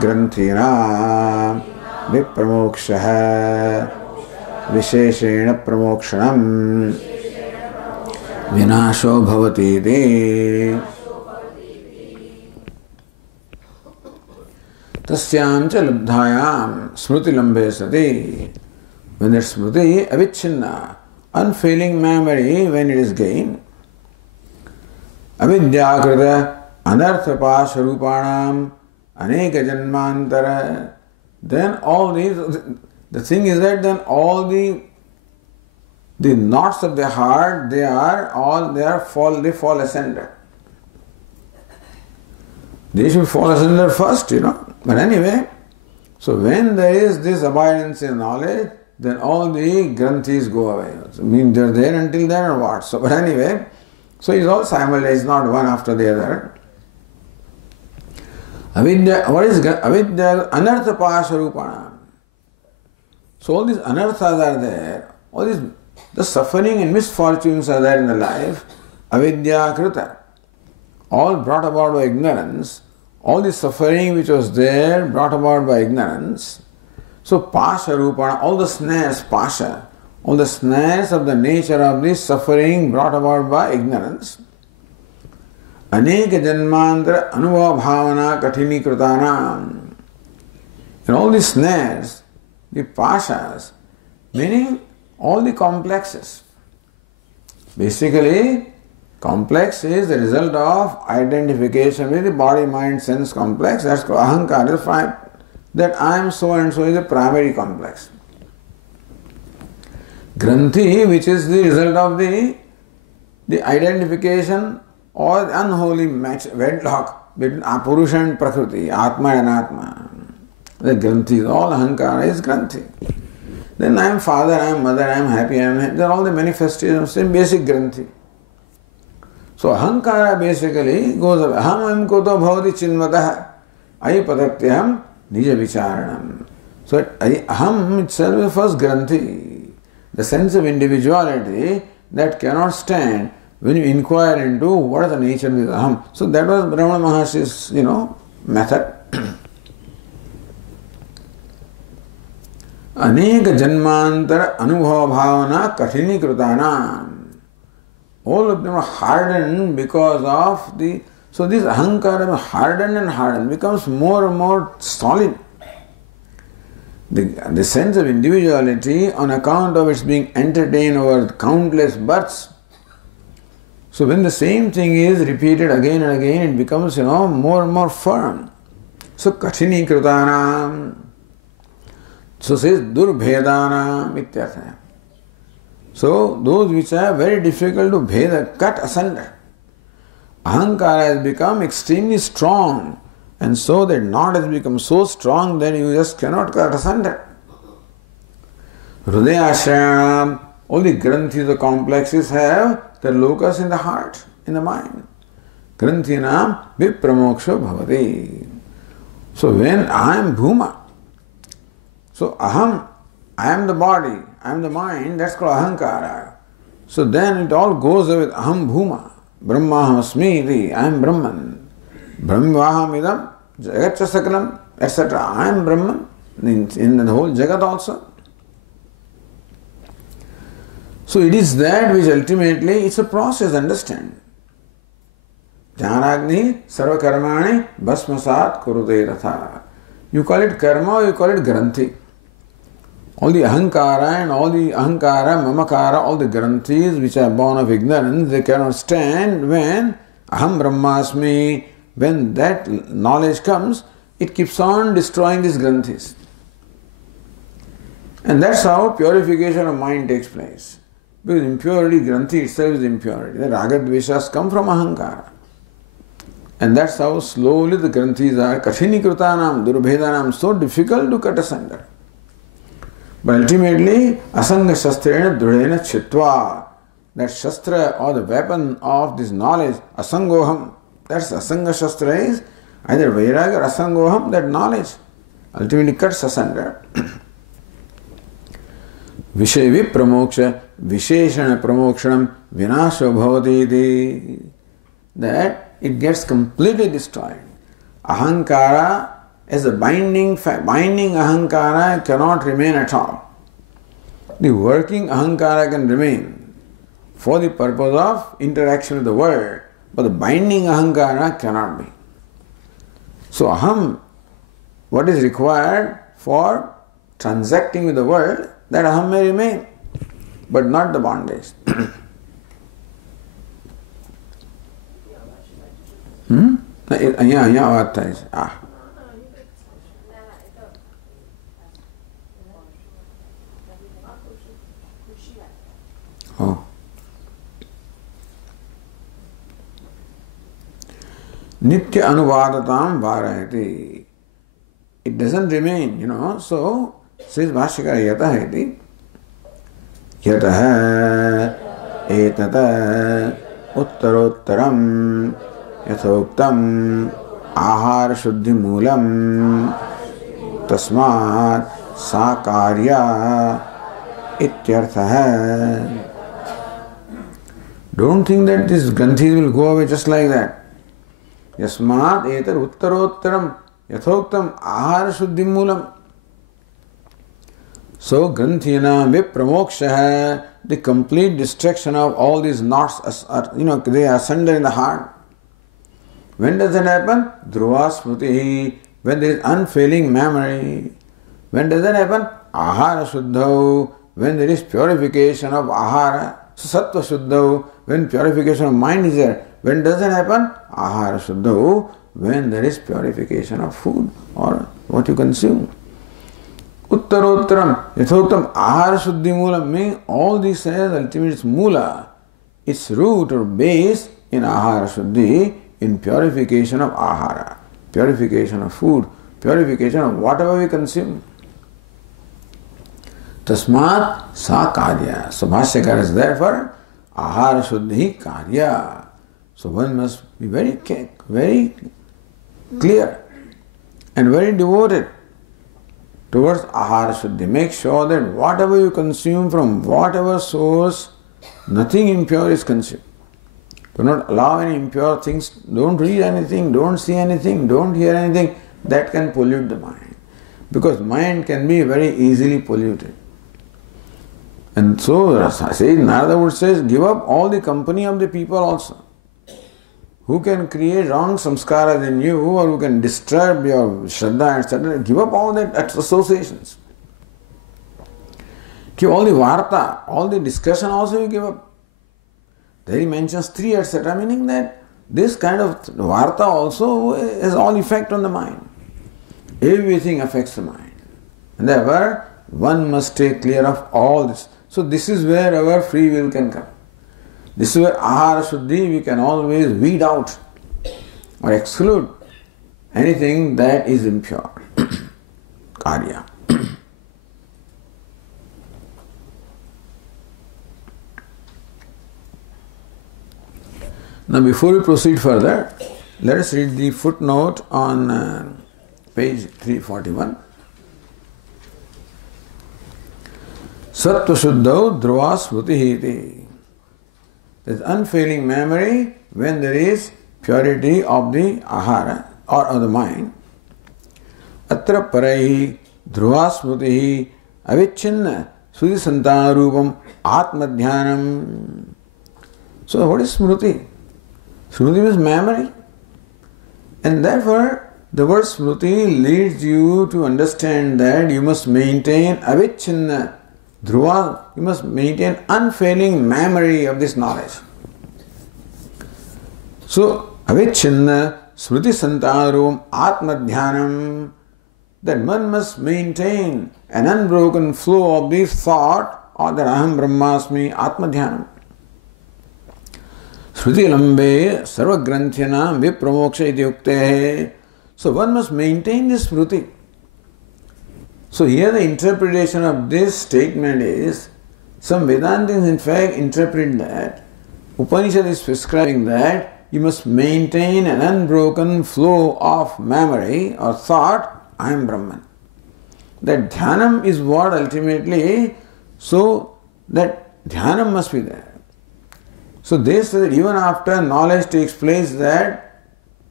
granthinam vipramokshaha visheshena pramokshanam vinasho bhavati iti. Tasyam cha labdhayam smruti lambe sati. When that smruti avichinna, unfailing memory, when it is gained, avidyakrita anartha pasharupanam aneka janmantara, then all these, the thing is that then all the knots of the heart, they fall asunder. They should fall asunder first, But anyway, so when there is this abidance in knowledge, then all the granthis go away. So, they're there until then or what? So, but anyway, so it's all simultaneous, not one after the other. Avidya, what is avidya? Anartha pasharupanam. So all these anarthas are there, all these, the suffering and misfortunes are there in the life, avidya krita, all brought about by ignorance, all the suffering which was there brought about by ignorance. So pasha rupana, all the snares, pasha, all the snares of the nature of this suffering brought about by ignorance. Aneka janmantra anubhava bhavana kathini kritanam. And all these snares, the pashas, meaning all the complexes. Basically, complex is the result of identification with the body, mind, sense complex. That's called ahankara. That I am so and so is a primary complex. Granthi, which is the result of the identification or the unholy match, wedlock between Purusha and Prakriti, Atma and Anatma. The Granthi, all ahankara is Granthi. Then I am father, I am mother, I am happy, I am happy. They are all the manifestations of same basic Granthi. So ahankara basically goes away. Aham koto bhavati chinvataha ayipadatyam nija vicharanam. So aham itself is first Granthi, the sense of individuality that cannot stand when you inquire into what is the nature of this aham. So that was Brahma Maharshi's, method. Aneka janmantara anubhava bhavana kathini kritanam. All of them are hardened because of so this ahankara hardened and hardened, becomes more and more solid. The sense of individuality on account of its being entertained over countless births. So when the same thing is repeated again and again, it becomes, more and more firm. So kathini kritanam. So says durbhedanam ityartha. So those which are very difficult to bheda, cut asunder. Ahankara has become extremely strong, and so that knot has become so strong that you just cannot cut asunder. Hridayashrayanam, all the granthis, the complexes have their locus in the heart, in the mind. Granthinam vipramoksha bhavati. So when I am bhuma, so aham, I am the body, I am the mind, that's called ahankara. So then it all goes away with aham bhuma, brahmaham asmi, I am Brahman, brahmaham idam, jagatcha sakalam, etc. I am Brahman, in the whole jagat also. So it is that which ultimately, it's a process, understand. Jnanagni sarva karmani bhasmasat kurute ratha. You call it karma or you call it granthi. All the ahankara and all the ahankara, mamakara, all the granthis which are born of ignorance, they cannot stand when aham brahmasmi, when that knowledge comes, it keeps on destroying these granthis. And that's how purification of mind takes place. Because impurity, granthi itself is impurity. The raga dveshas come from ahankara. And that's how slowly the granthis are kathini kritanam, durbhedanam, so difficult to cut asunder. But ultimately, asanga shastrena drudena chitva, that shastra or the weapon of this knowledge, asangoham, that's asanga shastra is either vairagya or asangoham, that knowledge. ultimately cuts asunder. Vishay vipramoksha visheshana pramokshanam vinasho bhavati iti. That it gets completely destroyed. Ahankara as a binding ahankara cannot remain at all. The working ahankara can remain for the purpose of interaction with the world, but the binding ahankara cannot be. So aham, what is required for transacting with the world, that aham may remain, but not the bondage. અહીંયા વાત થાય છે. Nitya anuvadatam varayati. It doesn't remain, So, says Bhashyakara yataha iti. Yataha etata uttarottaram yathoktam ahara shuddhi moolam tasmat sakarya ityartha. Don't think that these granthis will go away just like that. Yasmat etar uttarottaram yathoktam ahara shuddhi moolam. So granthina vipramoksha, the complete destruction of all these knots, they are asunder in the heart. When does that happen? Dhruva smriti, when there is unfailing memory. When does that happen? Ahara shuddhau, when there is purification of ahara. So sattva shuddhau, when purification of mind is there. When does that happen? Ahara shuddhau, when there is purification of food or what you consume. Uttarottaram yathoktam ahara shuddhi moolam, meaning all these says ultimately its moola, its root or base in ahara shuddhi, in purification of ahara, purification of food, purification of whatever we consume. Tasmat sa karya. So Bhashyakara is therefore ahara shuddhi karya. So one must be very clear and very devoted towards ahara shuddhi. Make sure that whatever you consume from whatever source, nothing impure is consumed. Do not allow any impure things. Don't read anything, don't see anything, don't hear anything that can pollute the mind. Because mind can be very easily polluted. And so Narada would say, give up all the company of the people also, who can create wrong samskaras in you or who can disturb your shraddha, etc. Give up all that associations. Give all the varta, all the discussion also you give up. There he mentions 3, etc., meaning that this kind of varta also has all effect on the mind. Everything affects the mind. And therefore, one must stay clear of all this. So this is where our free will can come. This is where ahara shuddhi, we can always weed out or exclude anything that is impure. Karya. Now before we proceed further, let us read the footnote on page 341. Sattva shuddhau dhruva smritihi iti. There is unfailing memory when there is purity of the ahara or of the mind. Atra paraihi dhruva smritihi avichinna sudhi santanarupam atmadhyanam. So what is smriti? Smriti means memory. And therefore, the word smriti leads you to understand that you must maintain avichinna dhruva, you must maintain unfailing memory of this knowledge. So, avichinna smriti santarum atmadhyanam, that one must maintain an unbroken flow of this thought or that aham brahmasmi atmadhyanam. Shruti lambe sarva granthyana vipramoksha iti yukte. So one must maintain this smriti. So here the interpretation of this statement is, some Vedantins in fact interpret that Upanishad is prescribing that you must maintain an unbroken flow of memory or thought, I am Brahman. that dhyanam is what ultimately, so that dhyanam must be there. So they say that even after knowledge takes place, that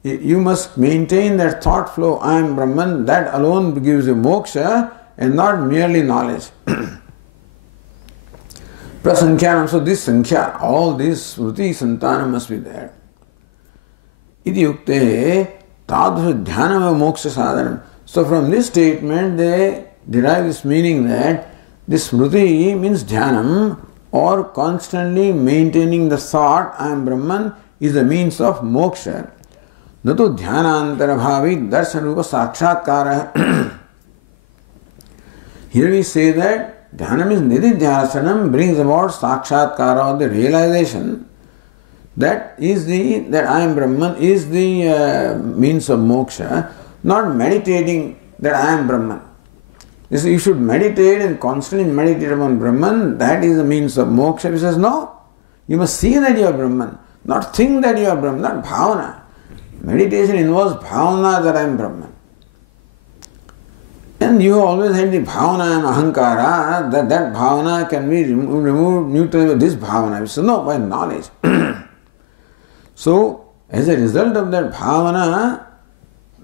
you must maintain that thought flow, I am Brahman, that alone gives you moksha and not merely knowledge. Prasankyanam, so this sankhya, all this smriti santanam must be there. Iti yukte tadrusha dhyanam moksha sadhanam. So from this statement they derive this meaning that this smriti means dhyanam, or constantly maintaining the thought, I am Brahman, is the means of moksha. Natu dhyanantara bhavi darshan rupa sakshatkara. Here we say that dhyanam is nididhyasanam, brings about sakshatkara, or the realization that I am Brahman is the means of moksha, not meditating that I am Brahman. You should meditate and constantly meditate upon Brahman, that is the means of moksha. He says, no, you must see that you are Brahman, not think that you are Brahman, not bhavana. Meditation involves bhavana that I am Brahman. And you always had the bhavana and ahankara, that bhavana can be removed, neutralized with this bhavana. He says, no, by knowledge. So, as a result of that bhavana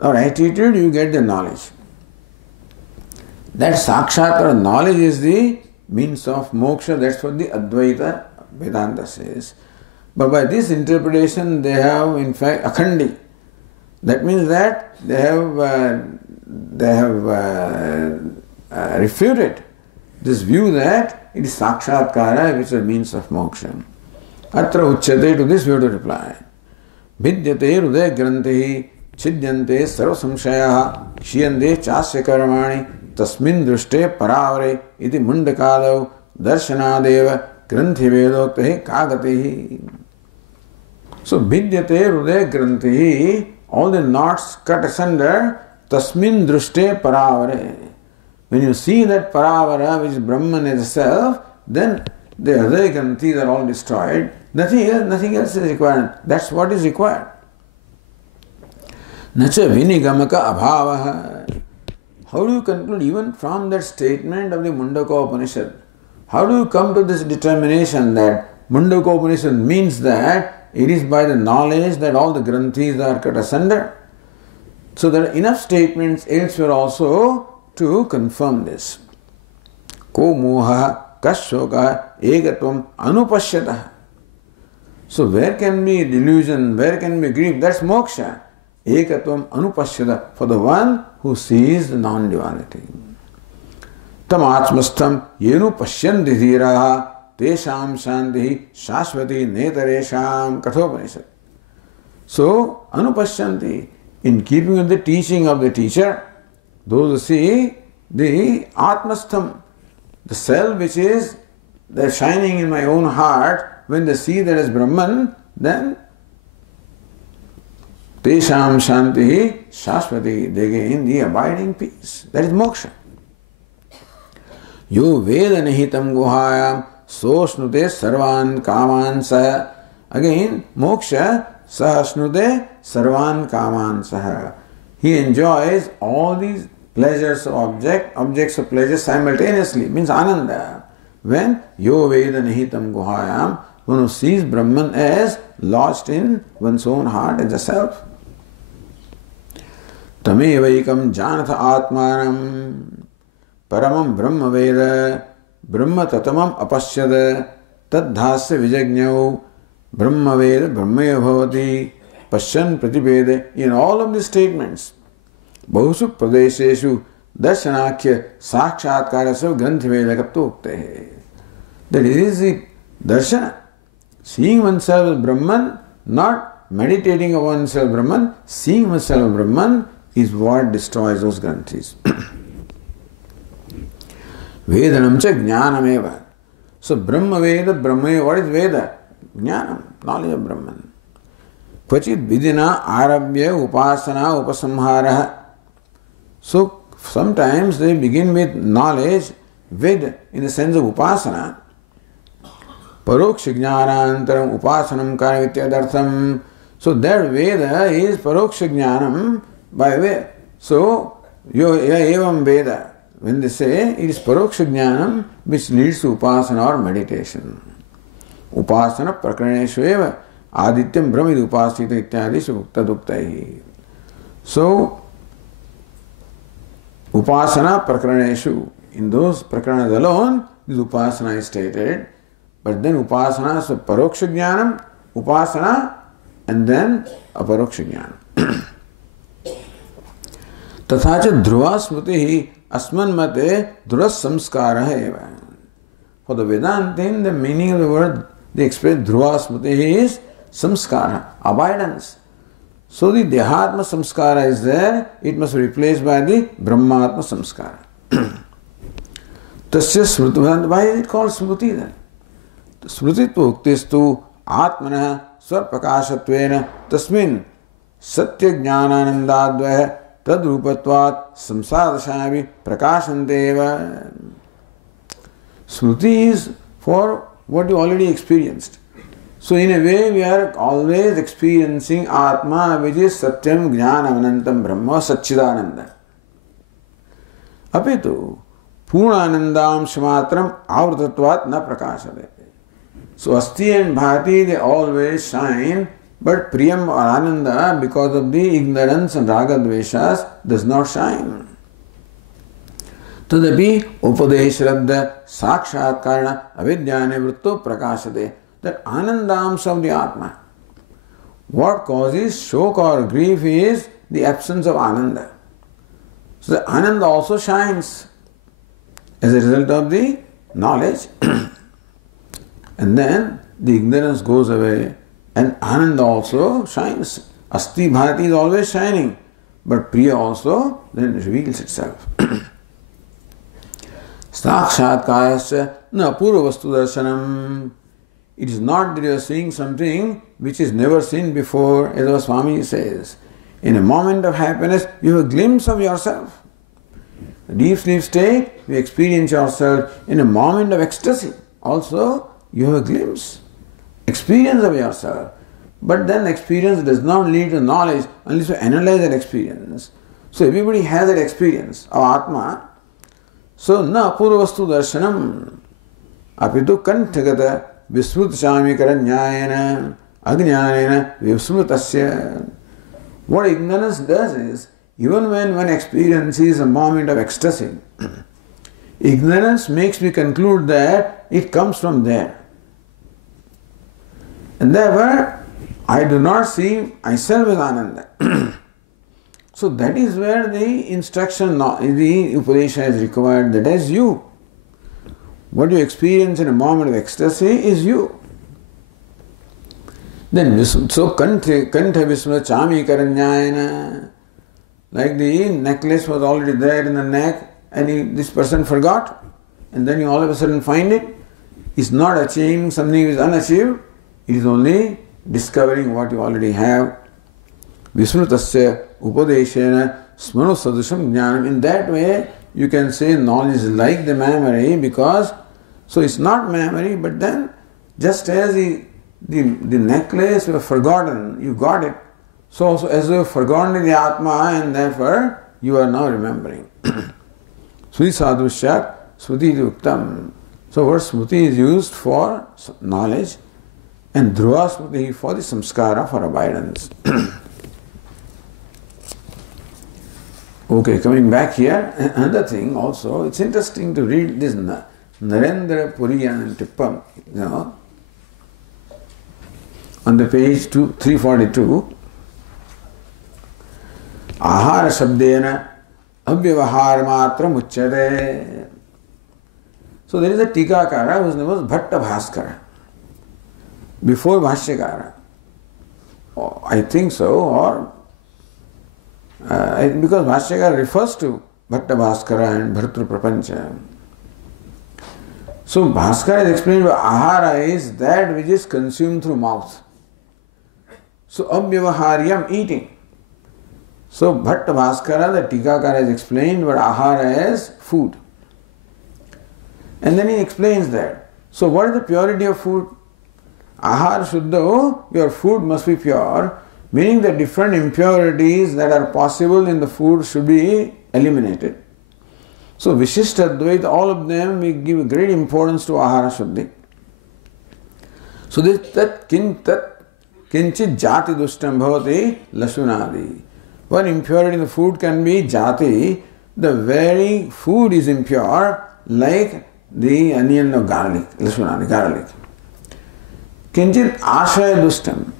or attitude, you get the knowledge. That sakshat or knowledge is the means of moksha. That's what the Advaita Vedanta says. But by this interpretation, they have in fact akhandi. That means that they have refuted this view that it is sakshatkara which is a means of moksha. Atra uchyate, to this we have to reply. Vidyate hruday granthi chidyante sarva samshaya shiyande chasya karmani tasmin drushte paravare iti mundakadav darshanadeva granthi vedoktahi kagatihi. So vidyate hruday granthi, all the knots cut asunder, tasmin drushte paravare. When you see that paravara, which is Brahman itself, then the other granthis are all destroyed. Nothing else is required. That's what is required. Nacha vinigamaka abhavaha. How do you conclude even from that statement of the Mundaka Upanishad? How do you come to this determination that Mundaka Upanishad means that it is by the knowledge that all the granthis are cut asunder? So there are enough statements elsewhere also to confirm this. Ko moha kashoka egatvam anupashyatah. So where can be delusion, where can be grief? That's moksha. Ekatvam anupashyata, for the one who sees the non-duality. Tam atmastham yenu pashyanti dhiraha tesham shantihi shashvati netaresham kathopanishad. So anupashyanti, in keeping with the teaching of the teacher, those who see the atmastham, the self which is the shining in my own heart, when they see that as Brahman, then tesham shantihi shashvati, they gain the abiding peace. That is moksha. Yo veda nihitam guhayam sosnute sarvan kaman saha. Again, moksha sahasnute sarvan kaman saha. He enjoys all these pleasures of objects of pleasure simultaneously, means ananda. When yo veda nihitam guhayam, one who sees Brahman as lodged in one's own heart as a self. Tamevaikam janatha atmanam paramam brahma veda brahma tatamam apashyada tadhasya vijagnyau brahma veda brahmaya bhavati pashyan pratipede. In all of these statements, bahusu pradesheshu darshanakya sakshatkarasya granthi vedakapto ukte. That is the darshana. Seeing oneself as Brahman, not meditating on oneself Brahman, seeing oneself as Brahman is what destroys those granthis. Vedanam cha jnanameva. So Brahma Veda, Brahma, what is Veda? Jnanam, knowledge of Brahman. Kvachit vidina arabhya upasana upasamhara. So sometimes they begin with knowledge, Ved in the sense of upasana. Paroksha jnanantaram upasanam karvityadartham. So that Veda is Paroksha jnanam by way. So, evam Veda. when they say it is paroksha jnanam which leads to upasana or meditation. Upasana prakraneshu eva adityam brahmid upasita ityadishu uktaduktai. So, upasana prakraneshu, in those prakranas alone, this upasana is stated. But then upasana, so paroksha jnanam, upasana, and then aparoksha jnanam. तथा च ध्रुवा स्मृति ही अस्मन् मते ध्रुव संस्कारः एव. For the Vedantin, the meaning of the word they express Dhruva Smriti is samskara, abidance. So the Dehatma samskara is there, it must be replaced by the Brahmatma samskara. Tasya smriti, why is it called smriti then? Smrititva uktistu atmana swarpakashatvena tasmin satya jnananandadvaya tadrupatvat samsadashavi prakashanteva. Smriti is for what you already experienced. So in a way we are always experiencing Atma, which is Satyam Jnanam Anantam Brahma Satchidananda. Apitu Purnanandam Shamatram Avrtatvat na prakashate. So Asti and Bhati, they always shine, but Priyam or Ananda, because of the ignorance and Raga Dveshas, does not shine. Tadapi Upadeshradha Sakshat Karna Avidyane Vritto Prakashate. That Anandamsa of the Atma. What causes shok or grief is the absence of Ananda. So the Ananda also shines as a result of the knowledge. And then the ignorance goes away and Ananda also shines. Asti Bharati is always shining, but Priya also then reveals itself. Sakshatkayasya na purva vastu darshanam. It is not that you are seeing something which is never seen before, as our Swami says. In a moment of happiness, you have a glimpse of yourself. A deep sleep state, you experience yourself. In a moment of ecstasy, also you have a glimpse, experience of yourself. But then experience does not lead to knowledge unless you analyze that experience. So everybody has that experience of Atma. So na purvastu darshanam apitu kanthagata Vismut Shami Karanyayana Agnyayana Vismutasya. What ignorance does is, even when one experiences a moment of ecstasy, ignorance makes me conclude that it comes from there. And therefore, I do not see myself as Ananda. So that is where the instruction, the Upadesha is required, that is you. What you experience in a moment of ecstasy is you. Then, so Kantha Visma Chami Karanyayana, like the necklace was already there in the neck and this person forgot, and then you all of a sudden find it. It's not achieving something which is unachieved, it is only discovering what you already have. Vismrutasya Upadeshena Smanu Sadusham Jnanam. In that way, you can say knowledge is like the memory, because so it's not memory, but then just as the necklace you have forgotten, you got it. So also as you have forgotten the Atma, and therefore you are now remembering. Sri Sadhushya Smuti Uktam. So word Smuti is used for knowledge and Dhruva Smuti for the samskara, for abidance. Okay, coming back here, another thing also, it's interesting to read this Narendra Puriyan Tippam, on the page 342. Ahara Shabdena Abhyavahar Matram Uchyate. So there is a Tikakara whose name was Bhatta Bhaskara, before Bhashyakara. I think so, or because Bhashyakara refers to Bhatta Bhaskara and Bhartru Prapancha. So Bhaskara is explained by ahara is that which is consumed through mouth. So abhyavaharyam, eating. So Bhatta Bhaskara, the Tikakara, is explained but ahara is food. And then he explains that. So what is the purity of food? Ahara shuddha, your food must be pure, meaning the different impurities that are possible in the food should be eliminated. So Vishishta Advaita, all of them, we give great importance to Ahara Shuddhi. So this tat kinchit jati dushtam bhavati lasunadi. One impurity in the food can be jati. The very food is impure, like the onion or garlic, lasunadi, garlic. Kinchit ashraya dushtam.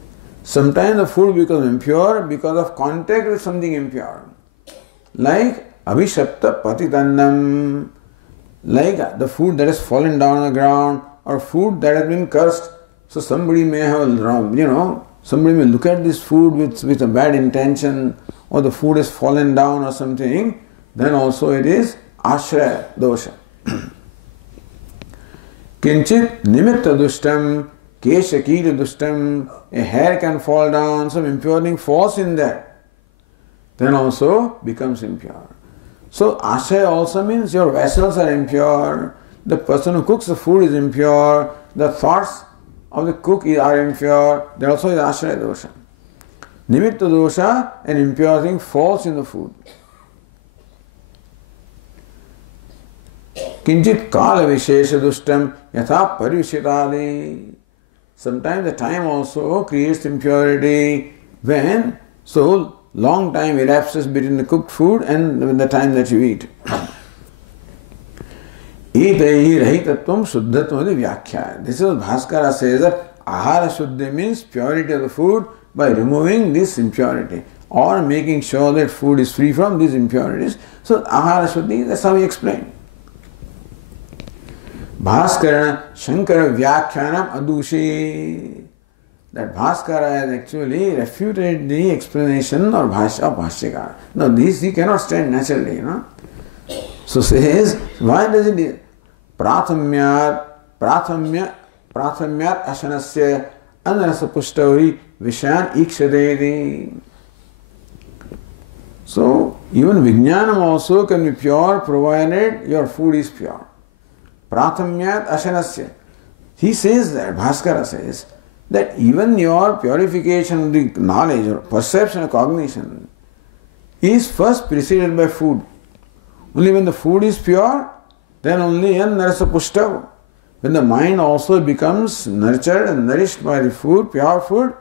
Sometimes the food becomes impure because of contact with something impure. Like abhishapta patitannam. Like the food that has fallen down on the ground or food that has been cursed. So somebody may have, somebody may look at this food with a bad intention, or the food has fallen down or something, then also it is ashraya dosha. Kinchit nimitta dushtam, kesha kira dushtam, a hair can fall down, some impure thing falls in there, then also becomes impure. So ashraya also means your vessels are impure, the person who cooks the food is impure, the thoughts of the cook are impure, there also is ashraya dosha. Nimitta dosha, an impure thing falls in the food. Kinchit kala vishesha dushtam yatha parivishitadi. Sometimes the time also creates impurity when so long time elapses between the cooked food and the time that you eat. This is what Bhaskara says, that Ahara Shuddhi means purity of the food by removing this impurity or making sure that food is free from these impurities. So Ahara Shuddhi, that's how he explained. Bhaskara Shankara Vyakhyanam Adushi. That Bhaskara has actually refuted the explanation or Bhashya of Bhashyakara. Now this he cannot stand naturally, So says, why does it Prathamyat Ashanasya Anarasa Pushtauri Vishan Ikshadedi. So even Vijnanam also can be pure provided your food is pure. Prathamyat Ashanasya. He says that, Bhaskara says, that even your purification of the knowledge or perception or cognition is first preceded by food. Only when the food is pure, then only narasa pushtav. When the mind also becomes nurtured and nourished by the food, pure food,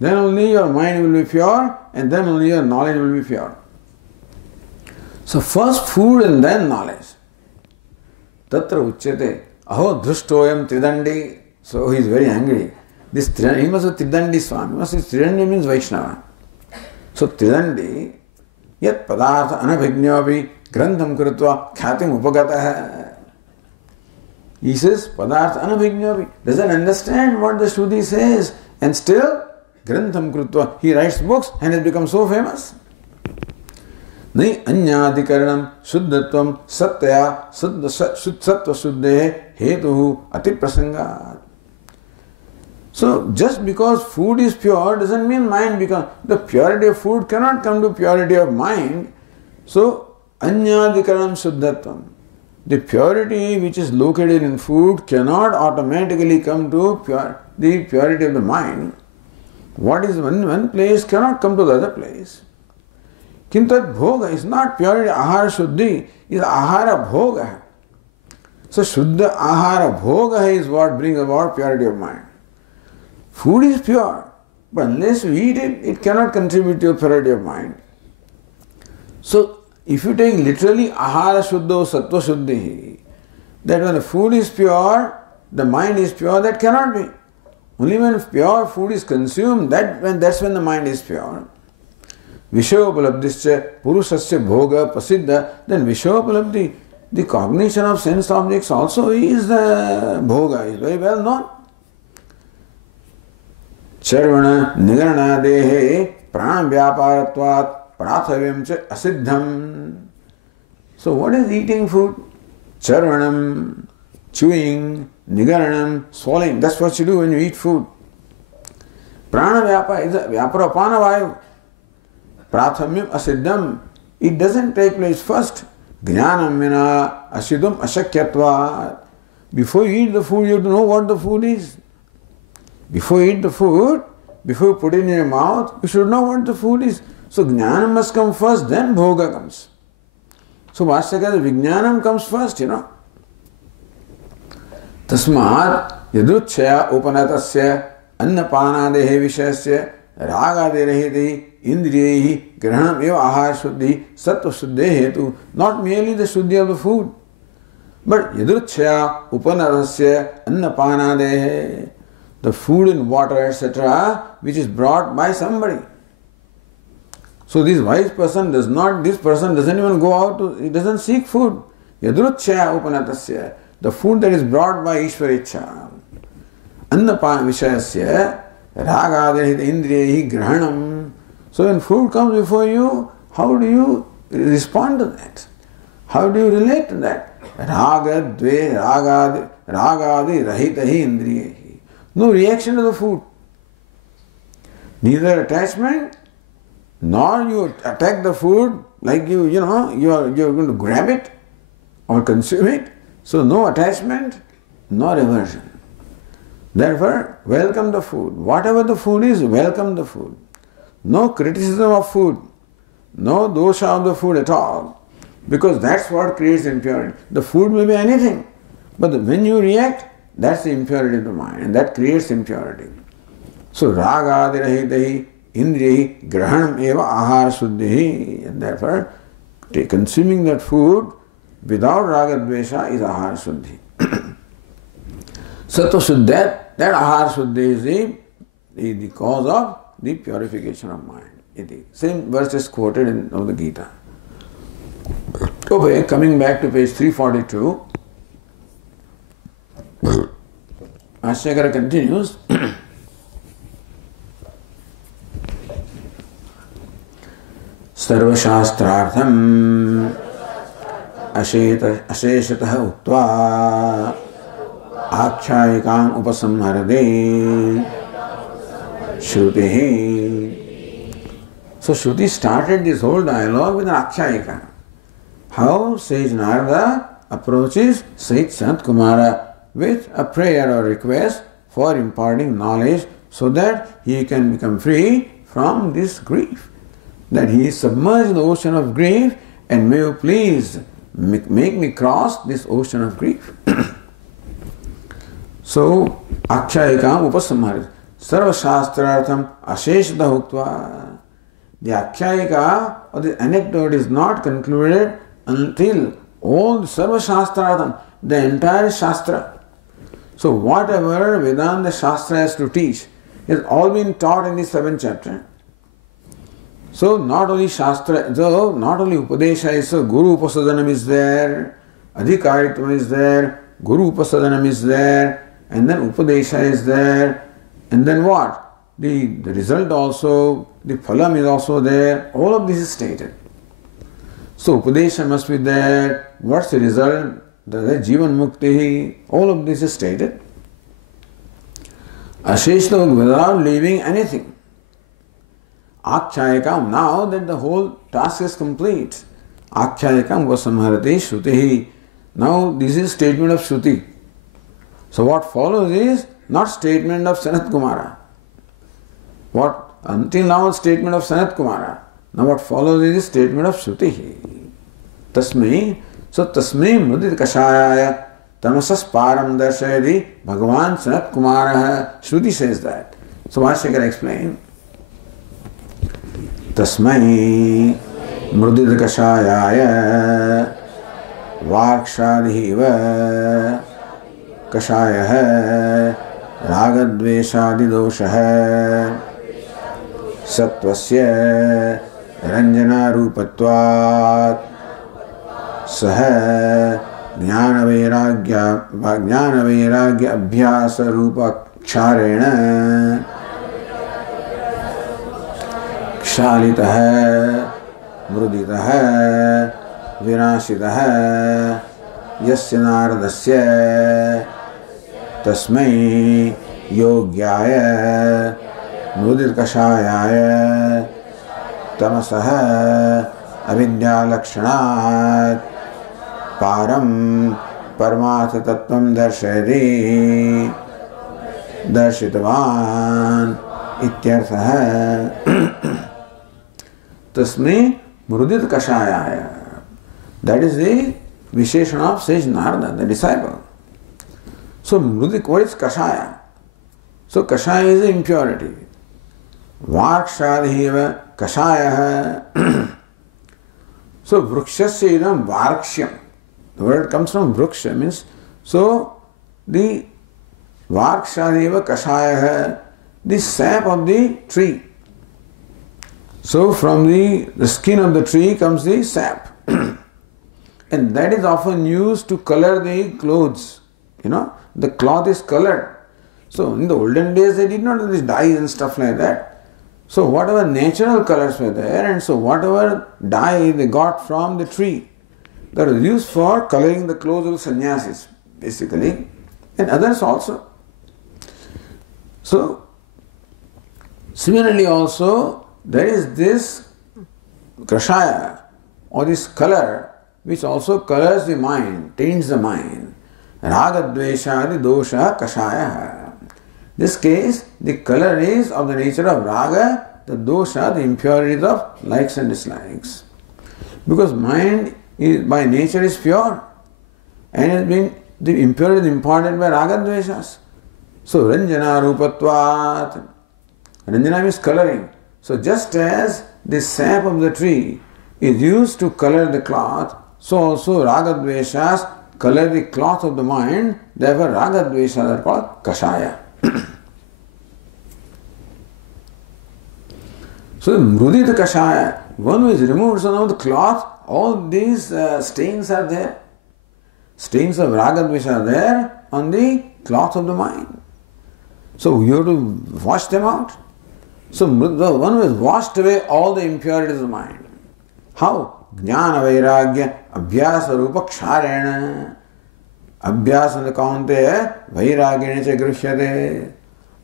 then only your mind will be pure and then only your knowledge will be pure. So first food and then knowledge. Tatra uchyate aho dhrushtoyam tridandi. So he is very angry. This he must be Tridandi Swami. Tridandi means Vaishnava. So Tridandi yat padartha anabhignyāpi grantham krutva khatim upagataha. He says padartha anabhignyāpi, doesn't understand what the Shruti says, and still grantham krutva, he writes books and has become so famous. Nai anyādikaranam suddhatvam sattaya sattva suddhe hetuhu atiprasangat. So just because food is pure doesn't mean mind becomes. The purity of food cannot come to purity of mind. So anyādikaranam suddhatvam. The purity which is located in food cannot automatically come to the purity of the mind. What is one place cannot come to the other place. Kintat bhoga is not purity. Ahara shuddhi is ahara bhoga. So shuddha ahara bhoga is what brings about purity of mind. Food is pure, but unless you eat it, it cannot contribute to your purity of mind. So if you take literally ahara shuddho sattva shuddhi, that when the food is pure, the mind is pure, that cannot be. Only when pure food is consumed, that's when the mind is pure. Vishayopalabdhischa purusasya bhoga pasiddha, then Vishayopalabdhi, the cognition of sense objects also is the bhoga, is very well known. Charvana nigaranadehe prana vyaparatvat prathavyam cha asiddham. So what is eating food? Charvanam, chewing, nigaranam, swallowing. That's what you do when you eat food. Prana vyapara is a vyaparapana vayu. Prathamyam asiddham. It doesn't take place first. Jnanam vina asiddham ashakyatvat. Before you eat the food, you have to know what the food is. Before you eat the food, before you put it in your mouth, you should know what the food is. So jnana must come first, then bhoga comes. So Vashyakara, Vijnanam comes first, you know. Tasmat yadruchaya upanatasya annapanadehe vishasya ragadirahiti indriyehi grahanam eva ahar shuddhi sattva shuddhe hetu. Not merely the shuddhi of the food, but yadruchaya upanatasya annapanadehe, the food and water, etc., which is brought by somebody. So this wise person this person doesn't even go out he doesn't seek food. Yadruchaya upanatasya, the food that is brought by Ishvaricha. Annapana vishayasya ragadahit indriyehi grahanam. So when food comes before you, how do you respond to that? How do you relate to that? Ragadve ragadi rahitahi indriyehi. No reaction to the food. Neither attachment, nor you attack the food like you're going to grab it or consume it. So no attachment, no aversion. Therefore, welcome the food. Whatever the food is, welcome the food. No criticism of food, no dosha of the food at all, because that's what creates impurity. The food may be anything, but when you react, that's the impurity of the mind, and that creates impurity. So ragadirahidahi indriyahi grahanam eva ahara shuddhi, and therefore consuming that food without ragadvesha is ahara shuddhi. Sattva shuddhi, that ahara shuddhi is the cause of the purification of mind. The same verse is quoted in the Gita. Okay, coming back to page 342, Ashyakara continues. Sarvashastrartham asheshatah uktva akshayikam upasamharade Shruti. So Shruti started this whole dialogue with an Akshayika. How sage Narada approaches sage Sanat Kumara with a prayer or request for imparting knowledge so that he can become free from this grief. That he is submerged in the ocean of grief, and may you please make me cross this ocean of grief. So Akshayikam upasamharade. Sarva Shastrartham Asheshata Uktva. The Akshayika or the anecdote is not concluded until all the Sarva Shastrartham, the entire Shastra. So whatever Vedanta Shastra has to teach is all been taught in the 7th chapter. So not only Shastra, so not only Upadesha is so, Guru Upasadanam is there, Adhikaritvam is there, Guru Upasadanam is there, and then Upadesha is there. And then what? The result also, the phalam is also there. All of this is stated. So Upadesha must be there. What's the result? The Jivan Mukti. All of this is stated. Asheshta without leaving anything. Akshayakam, now that the whole task is complete. Akshayakam vasamharati Shruti. Now this is statement of Shruti. So what follows is not statement of Sanat Kumara. What until now statement of Sanat Kumara. Now what follows is statement of Shruti. Tasmai, so Tasmai Mudit Kashayaya Tamasas Param Darshayadi Bhagavan Sanat Kumara. Shruti says that. So Vashyakara explain. Tasmai Mudit Kashayaya Vakshadihiva Kashaya रागद्वेषादि दोष है सत्वस्य रंजनारूपत्वात् सह ज्ञान वैराग्य अभ्यास रूपक्षारेण क्षालितः मृदितः विनाशितः यस्य नारदस्य तस्मै योग्याय मृदितकषायाय तमसः अविद्यालक्षणात् पारं परमार्थ तत्त्वं दर्शितवान् इत्यर्थः। तस्मै मृदितकषायाय, That is the Visheshana of sage Narada, the disciple. So Mrudik, what is Kashaya? So Kashaya is impurity. Varkshadhiva Kashaya. So Vrukshasya idam Varkshyam. The word comes from Vruksha, means so the Varkshadhiva Kashaya, the sap of the tree. So from the skin of the tree comes the sap. And that is often used to color the clothes. You know, the cloth is colored. So in the olden days they did not have these dyes and stuff like that. So whatever natural colors were there, and so whatever dye they got from the tree, that was used for coloring the clothes of sannyasis, basically, and others also. So similarly also, there is this Kashaya, or this color, which also colors the mind, taints the mind. Ragadvesha adi dosha kashaya. This case, the color is of the nature of raga, the dosha, the impurities of likes and dislikes. Because mind is, by nature is pure, and has been, the impurity is imparted by ragadveshas. So ranjana rupatvat. Ranjana means coloring. So just as the sap of the tree is used to color the cloth, so also ragadveshas color the cloth of the mind, therefore ragadveshas are called kashaya. So mrudita kashaya, one who is removed, so now the cloth, all these stains are there. Stains of ragadvesha are there on the cloth of the mind. So you have to wash them out. So the one who has washed away all the impurities of the mind. How? Jnana vairagya abhyasa rupa ksharena. Abhyasa the kaunte vairagya cha grushyate.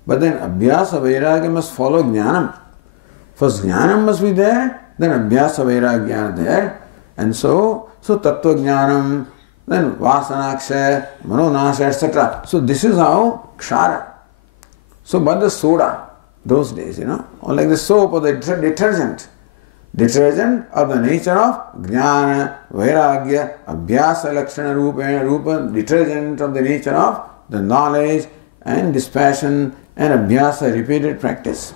But then abhyasa vairagya must follow jnanam. First jnanam must be there, then abhyasa vairagya are there. And so tattva jnanam, then vasanaksha, manonasha, etc. So this is how kshara. So but the soda, those days, or like the soap or the detergent of the nature of jnana, vairagya, abhyasa lakshana rupa, detergent of the nature of the knowledge and dispassion and abhyasa, repeated practice.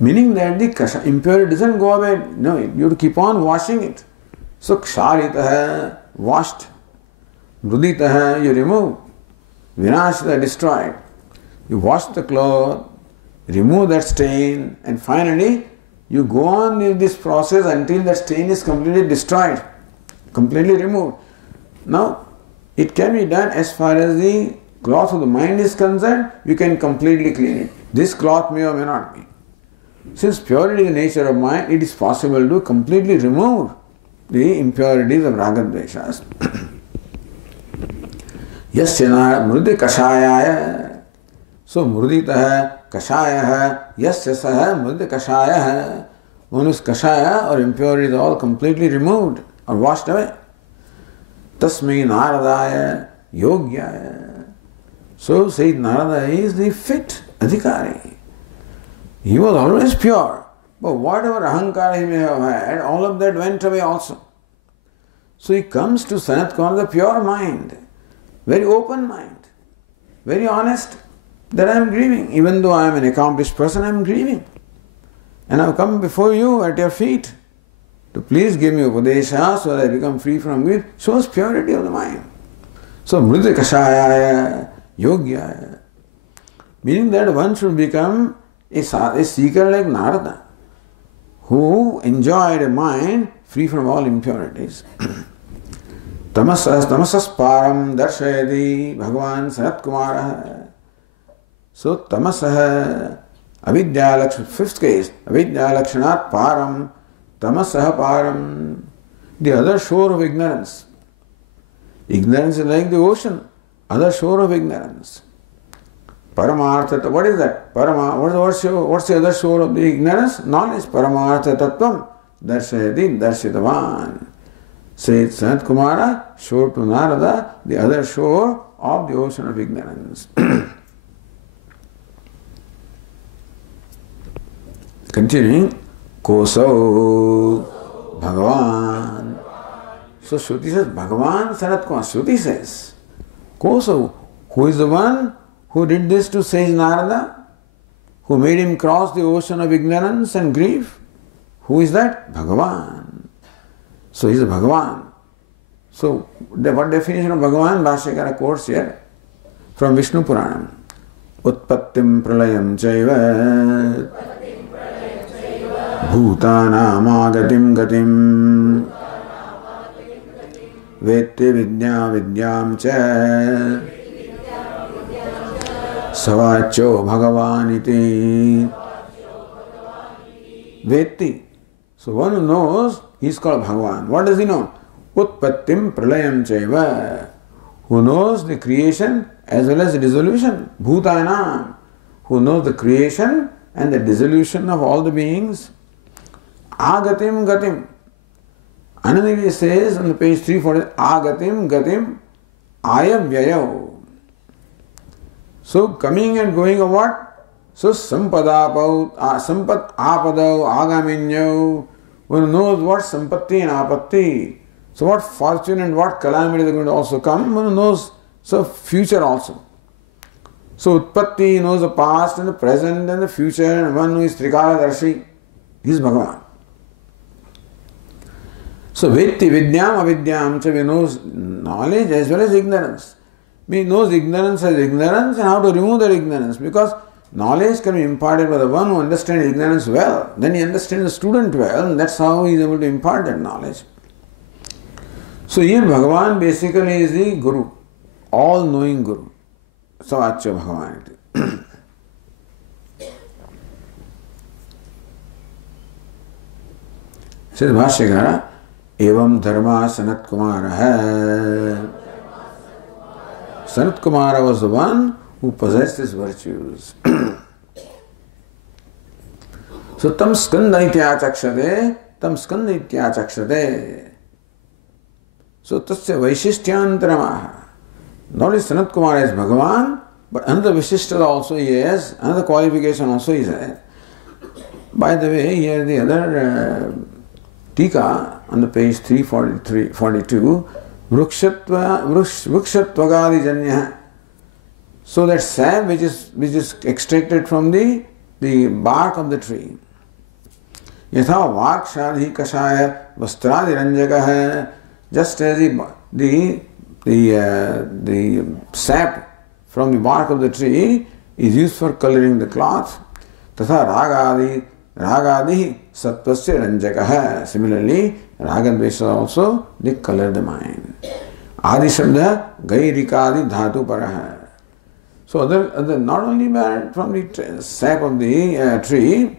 Meaning that the impurity doesn't go away, no, you have to keep on washing it. So ksharitaha, washed, mruditaha, you remove, vinashita, destroyed. You wash the cloth, remove that stain, and finally you go on in this process until that stain is completely destroyed, completely removed. Now, it can be done as far as the cloth of the mind is concerned, you can completely clean it. This cloth may or may not be. Since purity is the nature of mind, it is possible to completely remove the impurities of ragadveshas. Yasyana mrudi kashayaya. So mrudita kashaya, yasya saha mrudi kashaya. One is kashaya or impurities all completely removed or washed away. Tasmai naradaya yogyaya. So Sayyid Narada is the fit adhikari. He was always pure, but whatever ahankara he may have had, all of that went away also. So he comes to Sanat Kumar with a pure mind, very open mind, very honest, that I am grieving. Even though I am an accomplished person, I am grieving. And I have come before you at your feet to please give me upadesha so that I become free from grief. Shows purity of the mind. So mrudya kashaya yogyaya, meaning that one should become a seeker like Narada, who enjoyed a mind free from all impurities. Tamasas param darshayati Bhagavan Sanat Kumara. So tamasah avidya lakshana, fifth case, avidya lakshanat param, tamasah param, the other shore of ignorance. Ignorance is like the ocean, other shore of ignorance. Paramartha, what is that? What's the other shore of the ignorance? Knowledge. Paramartha tattvam darshayati darshitavan. Said Sanat Kumara, shore to Narada, the other shore of the ocean of ignorance. Continuing, Kosau Bhagavan So Shruti says, Bhagavan Sanat Kumar. Shruti says, Koso, who is the one who did this to sage Narada? Who made him cross the ocean of ignorance and grief? Who is that? Bhagavan. So he is a Bhagavan. So what definition of Bhagavan? Bhashyakara quotes here from Vishnu Puranam. Utpattim pralayam chaiva bhutanam agatim gatim vetti vidya vidyam cha savacho bhagavaniti vetti. So one who knows, he is called Bhagavan. What does he know? Utpattim pralayam chaiva. Who knows the creation as well as the dissolution. Bhutanam. Who knows the creation and the dissolution of all the beings. Agatim gatim. Anandagiri says on the page 340, Agatim gatim ayavyayo. So coming and going of what? So sampadapau, sampat apadau, agaminyo. One knows what sampatti and apatti. So what fortune and what calamity are going to also come, one knows so future also. So Utpatti knows the past and the present and the future, and one who is Trikaladarshi, he is Bhagavan. So Vetti Vidyam Avidyam, so he knows knowledge as well as ignorance. He knows ignorance as ignorance and how to remove that ignorance, because knowledge can be imparted by the one who understands ignorance well. Then he understands the student well, and that's how he is able to impart that knowledge. So here Bhagavan basically is the Guru, all-knowing Guru. Savacho Bhagavan. Says Bhashyakara, Evam Dharma Sanat Kumara hai. Sanat Kumara was the one who possessed his virtues. So tam skanda ityachakshade, tam skanda ityachakshade. So tasya vaishishtyantaraha. Not only Sanat Kumara is Bhagavan, but another Vishishta also he has, another qualification also he has. By the way, here the other Tika on the page 342, Vrikshatvagadi Janya. So that sap which is extracted from the bark of the tree. Yatha Vakshadhi Kashaya Vastradi Ranjaka hai. Just as the sap from the bark of the tree is used for coloring the cloth, tatha ragadi sattvasya ranjakaha. Similarly, ragadvesha also, they color the mind. Adi shabda gairikadi dhatu paraha. So other not only from the sap of the tree,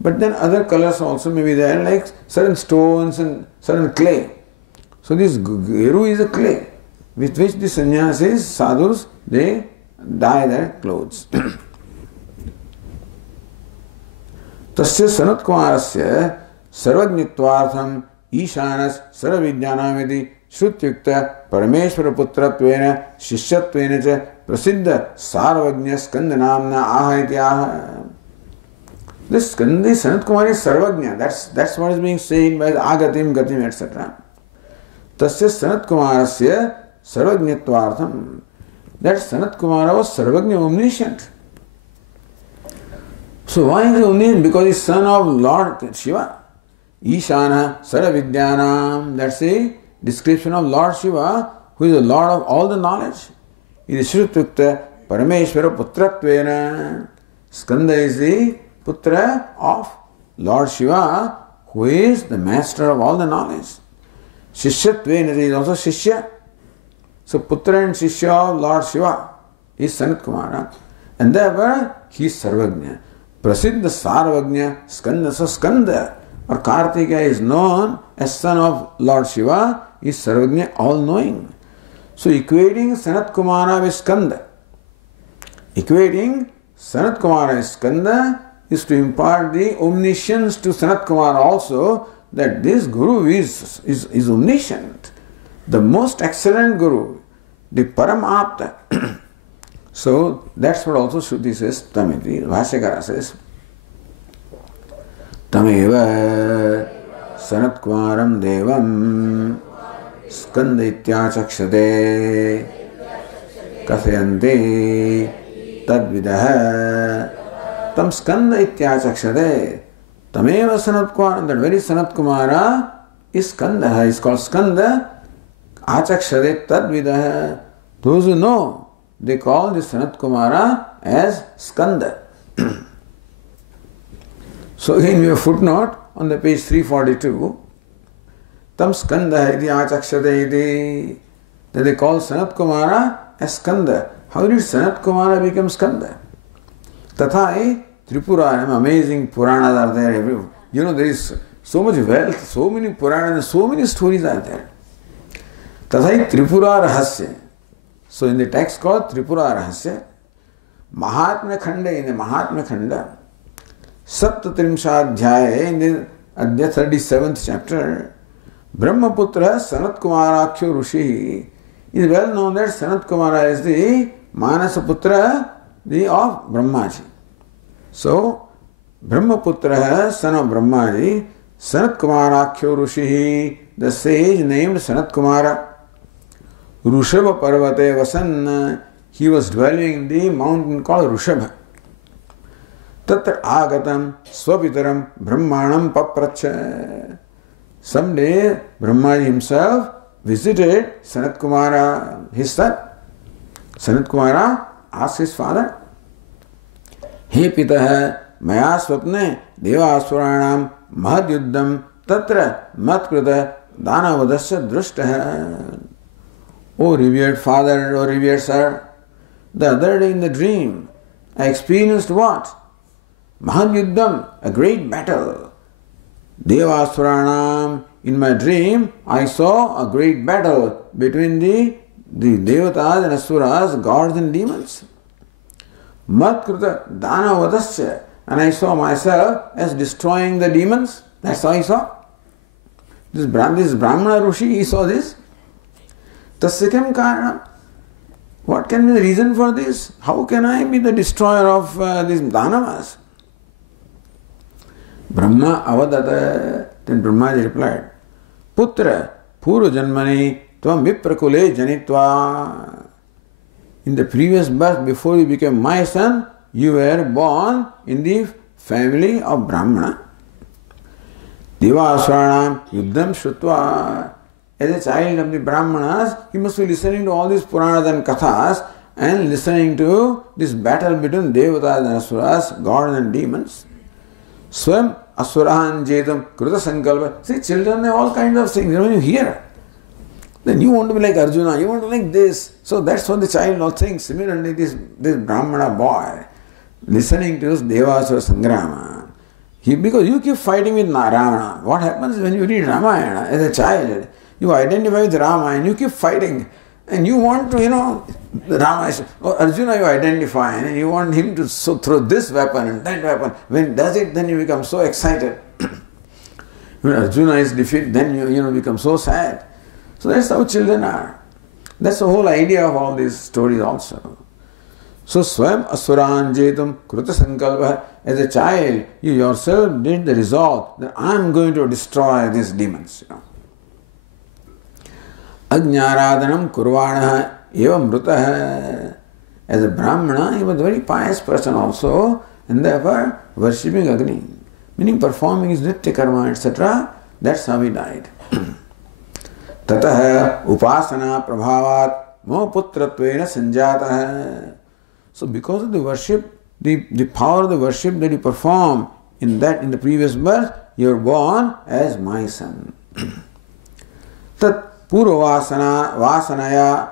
but then other colors also may be there, like certain stones and certain clay. So this Geru is a clay with which the sannyasis, sadhus, they dye their clothes. Tasya Sanat Kumarasya sarvajnitvartham ishanas sarvavidyanamiti shrutyukta parameshvara putratvena shishatvena cha prasiddha sarvajna skandanamna aha ityaha. This Skandi Sanat Kumar is sarvajna. That's what is being said by the agatim, gatim, etc. Tasya Sanat Kumarasya sarvajnitvartham. That Sanat Kumara was sarvajna, omniscient. So why is he omniscient? Because he is son of Lord Shiva. Ishana Saravidyanam. That's a description of Lord Shiva, who is the Lord of all the knowledge. He is Shrutukta Parameshvara Putratvena. Skanda is the Putra of Lord Shiva, who is the master of all the knowledge. Shishatvena is also Shishya. So Putra and Shishya of Lord Shiva is Sanat Kumara. And therefore he is Sarvajna. Prasiddha Sarvajna Skanda. So Skanda or Kartikeya is known as son of Lord Shiva, is Sarvajna, all-knowing. So equating Sanat Kumara with Skanda, equating Sanat Kumara with Skanda is to impart the omniscience to Sanat Kumara also, that this Guru is omniscient, the most excellent Guru, the Paramapta. So that's what also Shruti says, Tamiti, Bhashyakara says, Tameva Sanat Kumaram Devam skanda ityachakshate kathayante tadvidah tam skanda ityachakshate tameva Sanat Kumara. That very Sanat Kumara is skanda, is called skanda achakshate tadvidah. Those who know, they call this Sanat Kumara as skanda. So again we have a footnote on the page 342. Tam skanda iti achakshate iti. That they call Sanat Kumara as skanda. How did Sanat Kumara become skanda? Tathai Tripura, amazing Puranas are there everywhere. You know, there is so much wealth, so many Puranas, so many stories are there. Tathai Tripura Rahasya. So in the text called Tripura Rahasya, Mahatmya Khanda, in the Mahatmya Khanda, Saptatrimshadhyaya, in the Adhya 37th chapter, Brahmaputra Sanat Kumarakhyo Rushi. It is well known that Sanat Kumara is the Manasaputra of Brahmaji. So, Brahmaputra, son of Brahmaji, Sanat Kumarakhyo Rushi, the sage named Sanat Kumara. Rushabha Parvate Vasan, he was dwelling in the mountain called Rushabha. Tatra Agatam Swapitaram Brahmanam Papracha. Someday Brahmaji himself visited Sanat Kumara, his son. Sanat Kumara asked his father, He Pitah, Maya Swapne Devaswaranam Mahadyuddham Tatra Matkrita Danavadasya Drushtah. O revered father, O revered sir, the other day in the dream I experienced what? Mahadyuddham, a great battle. Devaswaranam, in my dream I saw a great battle between the Devatas and Asuras, gods and demons. Matkrita Danavadasya, and I saw myself as destroying the demons. That's how I saw. This Brahmana Rishi, he saw this. Tasyakam Karanam. What can be the reason for this? How can I be the destroyer of these Danavas? Brahma avadata. Then Brahmaji replied, Putra Puru Janmani Tvam Viprakule Janitva. In the previous birth, before you became my son, you were born in the family of Brahmana. Devaswaranam Yuddham Shrutva. As a child of the Brahmanas, he must be listening to all these Puranas and Kathas and listening to this battle between Devatas and Asuras, gods and demons. Swam Asurahan Jetam Kruta Sankalpa. See, children have all kinds of things. When you hear, then you want to be like Arjuna, you want to be like this. So that's what the child all thinks. Similarly, this Brahmana boy, listening to this Devasura Sangrama. Because you keep fighting with Ravana. What happens when you read Ramayana as a child? You identify with Rama and you keep fighting. And you want to, Rama, Arjuna you identify and you want him to throw this weapon and that weapon. When he does it, then you become so excited. When Arjuna is defeated, then you become so sad. So that's how children are. That's the whole idea of all these stories also. So Swam Asuran Jetum Kruta Sankalpa. As a child, you yourself did the resolve that I am going to destroy these demons. Ajñārādhanam kurvāṇah eva mrutah. As a Brahmana, he was a very pious person also, and therefore worshipping Agni, meaning performing his nitya karma, etc. That's how he died. Tatah upasana prabhavat mo putratvena sanjatah. So because of the worship, the power of the worship that you perform in the previous birth, you are born as my son. Tat Purva Vasanaya,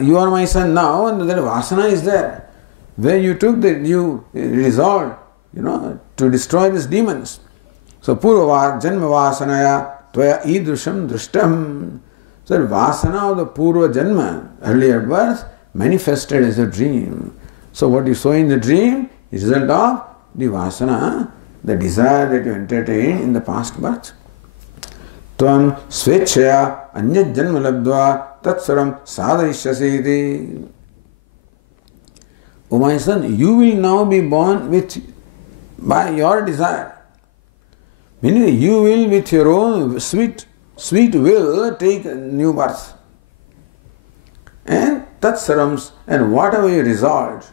you are my son now, and that Vasana is there. When you you resolved, to destroy these demons. So Purva Janma Vasanaya Tvaya Idrusham Drushtam. So the Vasana of the Purva Janma, earlier birth, manifested as a dream. So what you saw in the dream is the result of the Vasana, the desire that you entertained in the past birth. Tvam svechaya anyat janma labdva tatsaram sadhishyasiti. O my son, you will now be born by your desire. Meaning you will with your own sweet sweet will take new birth. And tatsarams, and whatever you resolved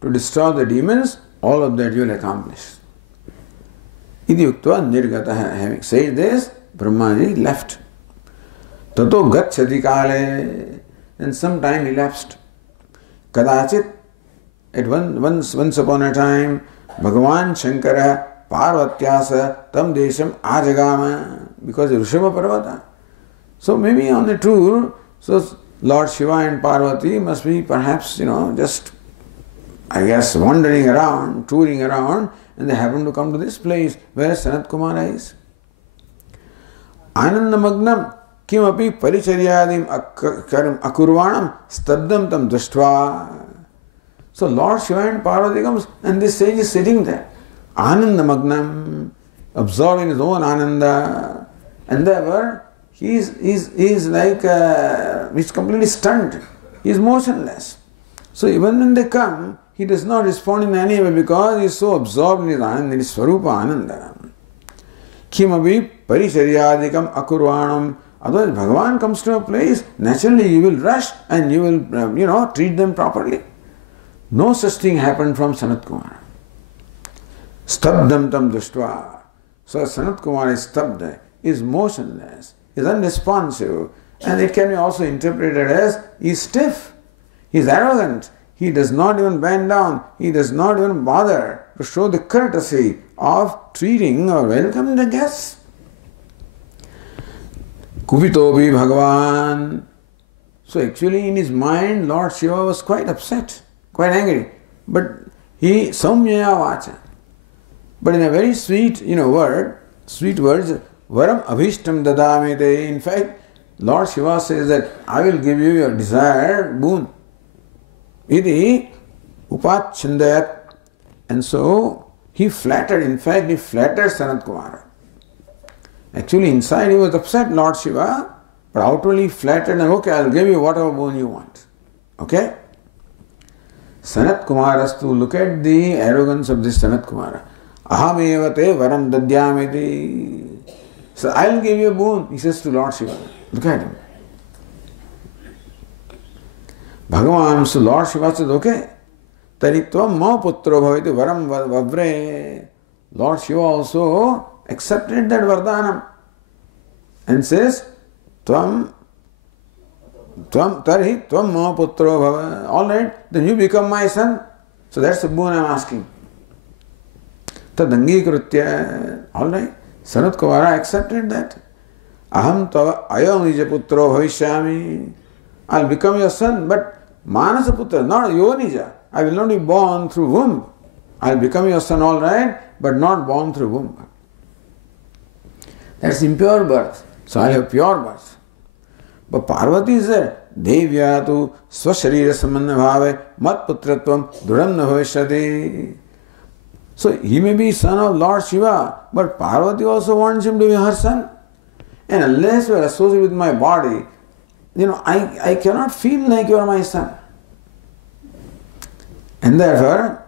to destroy the demons, all of that you will accomplish. Iti uktva nirgataha. Having said this, Brahmaji left. Tato gacchati kale. And some time elapsed. Kadachit, at once upon a time, Bhagavan Shankara Parvatyasa tam desham ajagama, because of Rishabha Parvata. So maybe on the tour, so Lord Shiva and Parvati must be perhaps, just, I guess, wandering around, touring around, and they happen to come to this place where Sanat Kumara is. Anandamagnam kimapi paricharyadim akurvanam stabdam tam drishtva. So Lord Shiva and Parvati comes, and this sage is sitting there. Anandamagnam, absorbing his own ananda, and therefore he is like, he's completely stunned. He is motionless. So even when they come, he does not respond in any way because he is so absorbed in his ananda, in his swarupa ananda. Kimabi paricharyadikam akurvanam. Otherwise, Bhagavan comes to a place, naturally you will rush and you will, treat them properly. No such thing happened from Sanat Kumara. Stabdam tam drishtva. So Sanat Kumara is stabda, is motionless, is unresponsive, and it can be also interpreted as he is stiff, he is arrogant, he does not even bend down, he does not even bother to show the courtesy of treating or welcoming the guests. Kupitopi Bhagavan. So actually in his mind, Lord Shiva was quite upset, quite angry. But he saumya vacha. But in a very sweet, sweet words, varam abhishtam dadamete. In fact, Lord Shiva says that I will give you your desired boon. Iti Chandogya. And so he flattered Sanat Kumara. Actually inside he was upset, Lord Shiva, but outwardly he flattered and okay, I'll give you whatever boon you want. Okay? Sanat Kumarastu, look at the arrogance of this Sanat Kumara. Ahamevate varam dadyamiti. So I'll give you a boon, he says to Lord Shiva. Look at him. Bhagavan, so Lord Shiva says, okay. Taritvam ma putro bhavati varam vavre. Lord Shiva also accepted that vardhanam and says, Tvam tarhi tvam ma putro bhava. Alright, then you become my son. So that's the boon I'm asking. Tadangi krutya. Alright, Sanat Kumara accepted that. Aham tava ayam nija putro bhavishyami. I'll become your son, but Manasa putra, not yonija. I will not be born through womb. I'll become your son, all right, but not born through womb. That's impure birth. So I'll have pure birth. But Parvati is there. Devyatu swasharira samanya bhave mat putratvam duram na bhavishyati. So he may be son of Lord Shiva, but Parvati also wants him to be her son. And unless you are associated with my body, I cannot feel like you are my son. And therefore,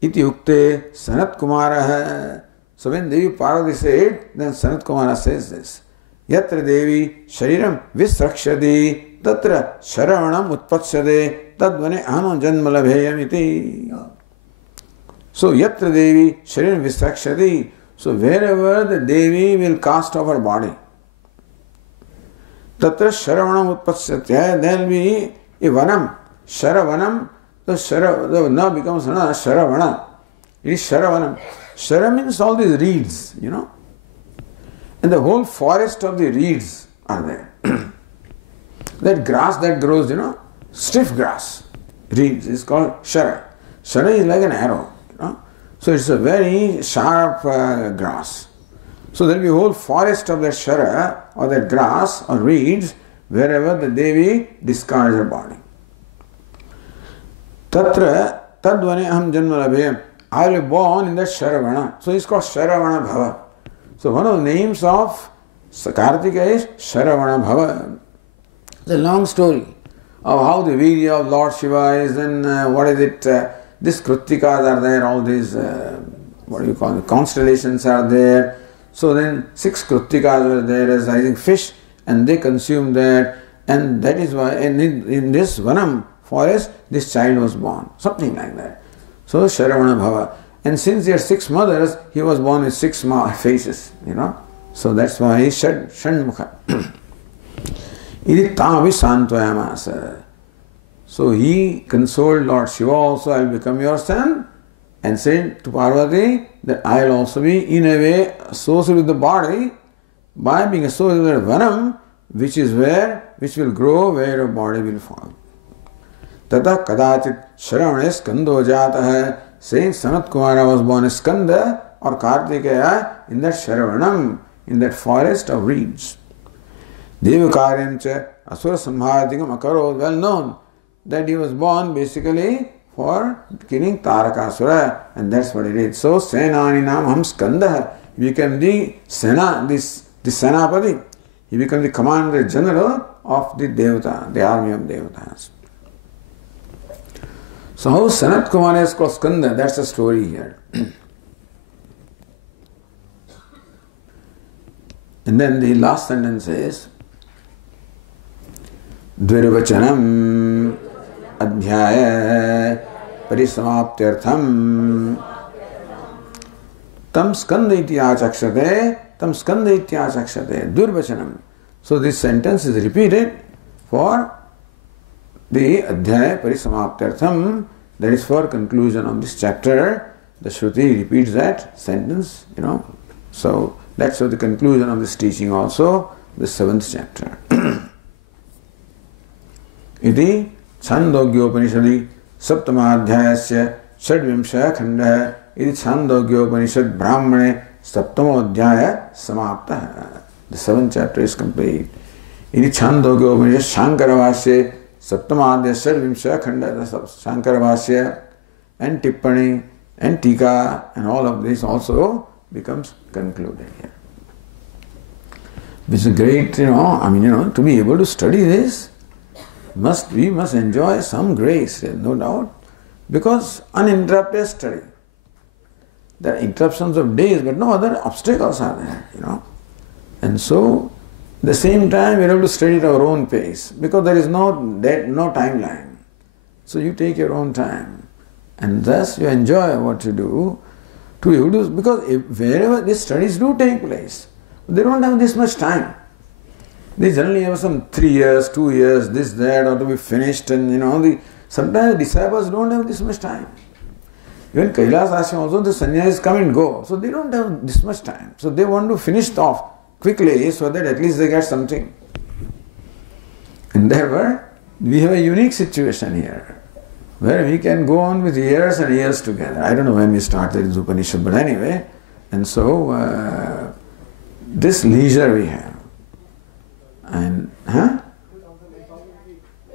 iti ukte Sanat Kumara. So when Devi Parvati said, then Sanat Kumara says this. Yatra Devi Shariram Visrakshadi Tatra Sharavanam Utpatsyade Tadvane Aham Janmalabheyam iti. So Yatra Devi Shariram Visrakshadi. So wherever the Devi will cast off her body, Tatra Sharavanam Utpatsyate, there will be a Vanam. Sharavanam, the now becomes Sharavana. It is Sharavanam. Shara means all these reeds, and the whole forest of the reeds are there. That grass that grows, stiff grass, reeds, is called Shara. Shara is like an arrow, So it's a very sharp grass. So there will be a whole forest of that Shara or that grass or reeds wherever the Devi discards her body. Tatra tadvane aham janmalabhyam. I will be born in that Sharavana. So it's called Sharavana Bhava. So one of the names of Kartika is Sharavana Bhava. It's a long story of how the Virya of Lord Shiva is and these Krutikas are there, all these, constellations are there. So then 6 Krutikas were there as rising fish, and they consumed that, and that is why in this Vanam forest this child was born. Something like that. So Sharavana Bhava. And since there are 6 mothers, he was born with 6 faces, So that's why he is Shanmukha. Iti tamavi santvayamasa. So he consoled Lord Shiva also, I will become your son, and said to Parvati that I will also be in a way associated with the body by being associated with Vanam, which will grow where your body will fall. Tata kadachit Sharavane skando jata. Saying Sanat Kumara was born as Skanda or Kartikeya in that Sharavanam, in that forest of reeds. Devakaryamcha Asura Samharatikam Akaro, well known that he was born basically for killing Tarakasura, and that's what he did. So Senani Nam Ham Skanda, he became the Sena, this Senapati. He became the commander general of the Devata, the army of Devatas. So how Sanat Kumara is called Skanda, that's the story here. And then the last sentence is Dvirvachanam Adhyaya Parisamaptyartham Tam Skanda iti achakshate Dvirvachanam. So this sentence is repeated for the Adhyaya Parisamaptyartham, that is for conclusion of this chapter. The Shruti repeats that sentence, So that's for the conclusion of this teaching also, the 7th chapter. Iti Chhandogya Upanishadi Saptamadhyayasya Shadvimshaya Khanda Iti Chhandogya Upanishad Brahmane Saptamodhyaya Samapta. The 7th chapter is complete. Iti Chhandogya Upanishad Shankaravasya Saptamadhyaya Shadvimshaya Khanda, the Shankaravasya and Tippani and Tika and all of this also becomes concluded here. Which is great, to be able to study this, we must enjoy some grace, no doubt, because uninterrupted study. There are interruptions of days, but no other obstacles are there, And so, at the same time, we are able to study at our own pace, because there is no timeline. So you take your own time, and thus you enjoy what you do, because wherever these studies do take place, they don't have this much time. They generally have some 3 years, 2 years, this, that, or to be finished, and sometimes the disciples don't have this much time. Even Kailas Ashram also, the sannyas come and go, so they don't have this much time. So they want to finish it off quickly so that at least they get something. And therefore, we have a unique situation here, where we can go on with years and years together. I don't know when we started this Upanishad, but anyway, and so this leisure we have. And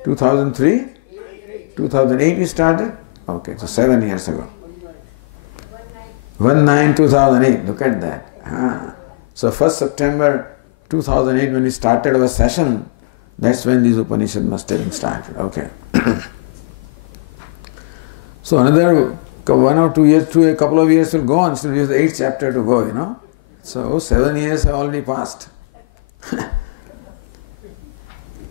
2003? 2008 we started? Okay, so 7 years ago. 1/9/2008, look at that. So 1st September 2008 when we started our session, that's when this Upanishad must have been started. Okay. So another 1 or 2 years, a couple of years will go on, still we have the 8th chapter to go, So 7 years have already passed.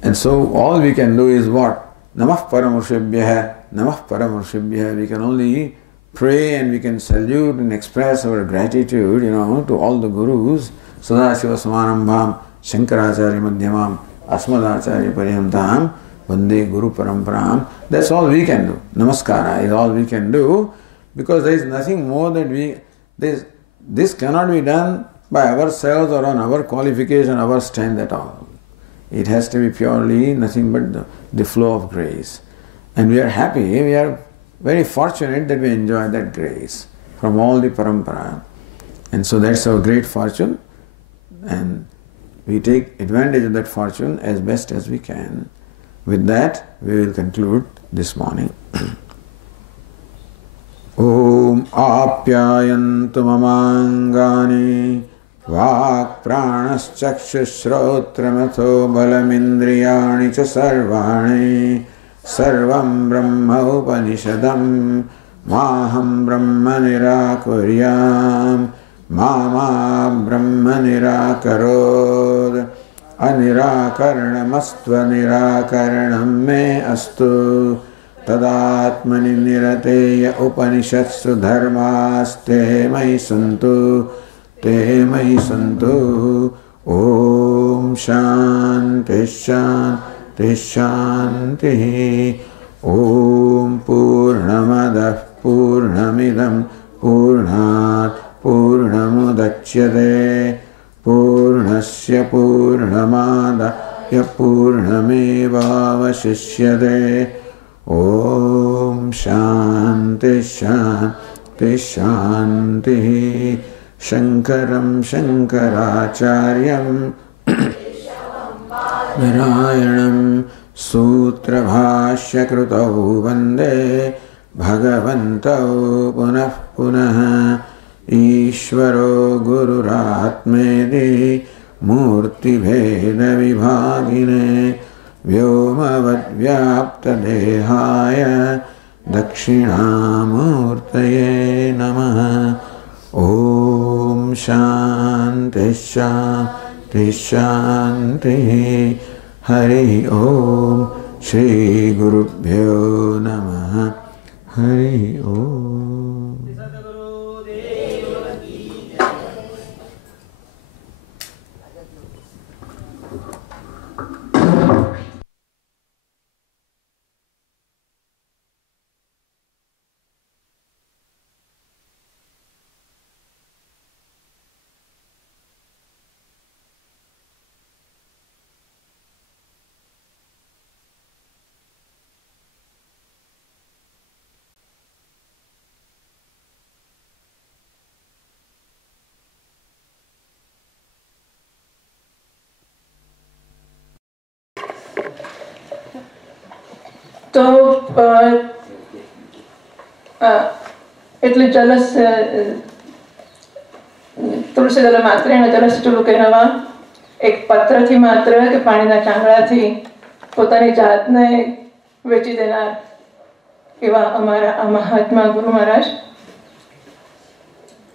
And so all we can do is what? Namah Paramurshibhyah, Namah Paramurshibhyah. We can only pray and we can salute and express our gratitude, to all the gurus. Sadashiva Samanambham, Shankaracharya Madhyamam, Asmadacharya Parihantam, Vande Guru Paramparam. That's all we can do. Namaskara is all we can do, because there is nothing more that this cannot be done by ourselves or on our qualification, our strength at all. It has to be purely nothing but the flow of grace. And we are happy, we are very fortunate that we enjoy that grace from all the parampara. And so that's our great fortune, and we take advantage of that fortune as best as we can. With that, we will conclude this morning. Om Apyayantu Mamangani Vak Pranaschakshushrotramatho Balamindriyani Cha Sarvani Sarvam Brahma Upanishadam Maham Brahma Nirakuryam मामा ब्रह्म निराकरोद अनिराकरणमस्त्वनिराकरणं मे अस्तु तदात्मनि निरतेय उपनिषत्सु धर्मास्ते मयि सन्तु ते मयि सन्तु। ओम शांति शांति शांति। ओम पूर्णमदः पूर्णमिदं पूर्णात् पूर्णमुदच्यते पूर्णस्य पूर्णमादाय पूर्णमेवावशिष्यते। ओम शांति शांति शांति। शंकरं शंकराचार्यं नारायणं सूत्रभाष्यकृतौ वन्दे भगवन्तौ पुनः पुनः। ईश्वरो गुरुरात्मेति मूर्तिभेदविभागिने व्योमवद्व्याप्तदेहाय दक्षिणामूर्तये नमः। ओम शांति शांति शांति। हरि ओम श्री गुरुभ्यो नमः। हरि ओम। તો એટલે જલસ તુલસી દલ માત્રેણ જલસ ચૂલું કહેવા એક પત્રથી માત્ર કે પાણીના ચાંગડાથી પોતાની જાતને વેચી દેનાર એવા અમારા આ મહાત્મા ગુરુ મહારાજ.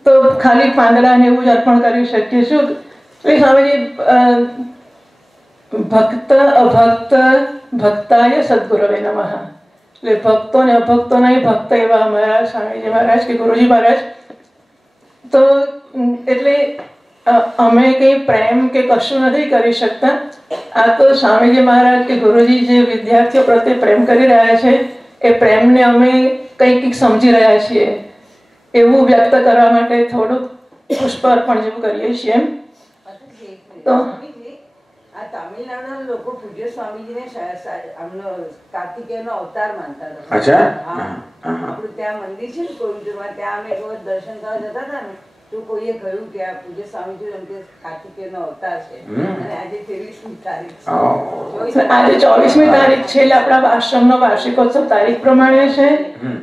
તો ખાલી પાંદડાને એવું જ અર્પણ કરી શકીશું. એટલે સ્વામીજી ભક્ત અભક્ત ભક્તાય સદગુરવે નમઃ. એટલે ભક્તો ને અભક્તોના ભક્ત એવા અમારા સ્વામીજી મહારાજ કે ગુરુજી મહારાજ. તો એટલે અમે કંઈ પ્રેમ કે કશું નથી કરી શકતા. આ તો સ્વામીજી મહારાજ કે ગુરુજી જે વિદ્યાર્થીઓ પ્રત્યે પ્રેમ કરી રહ્યા છે એ પ્રેમને અમે કંઈક સમજી રહ્યા છીએ એવું વ્યક્ત કરવા માટે થોડુંક પુષ્પ અર્પણ જેવું કરીએ છીએ. તો તમિલનાડુના લોકો પૂજ્ય સ્વામીજીને કાર્તિકેયનો અવતાર માનતા હતા. અચ્છા. આપણું ત્યાં મંદિર છે ને કોઈમ્બતુરમાં, ત્યાં અમે એક વખત દર્શન કરવા જતા હતા ને તો કોઈએ કહ્યું કે આ પૂજ્ય સ્વામીજી એમ કે કાર્તિકેયનો અવતાર છે. અને આજે 23મી તારીખ છે. આજે 24મી તારીખ છે એટલે આપણા આશ્રમનો વાર્ષિકોત્સવ તારીખ પ્રમાણે છે.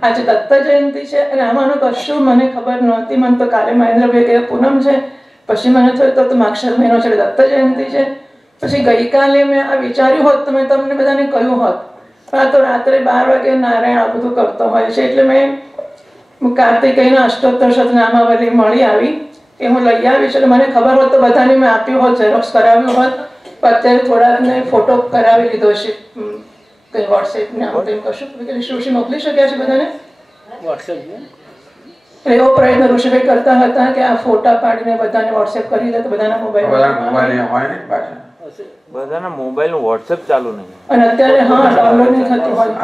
આજે દત્ત જયંતિ છે અને આમાંનું કશું મને ખબર નહોતી. મને તો કાલે મહેન્દ્રભાઈ કે પૂનમ છે, પછી મને થયું તો માક્ષર મહિનો છે દત્ત જયંતિ છે. પછી ગઈકાલે મેં આ વિચાર્યું હોત તો મેં તમને બધાને કહ્યું હોત, પણ આ તો રાત્રે 12 વાગે નારાયણ આ બધું કરતો હોય છે એટલે મેં કાર્તિકેયના અષ્ટોત્તર શતનામાવલી મળી આવી એ હું લઈ આવી છું. એટલે મને ખબર હોત તો બધાને મેં આપ્યું હોત, ઝેરોક્સ કરાવ્યું હોત. અત્યારે થોડાકને ફોટો કરાવી લીધો છે કંઈ વોટ્સએપને આમ તેમ કશું ઋષિ મોકલી શક્યા છે બધાને વોટ્સએપ. એવો પ્રયત્ન ઋષિભાઈ કરતા હતા કે આ ફોટા પાડીને બધાને વોટ્સએપ કરી દે તો બધાના મોબાઈલ બધાના મોબાઈલ વોટ્સએપ ચાલુ નહીં અને અત્યારે હા ડાઉનલોડ નહીં થતું હોય.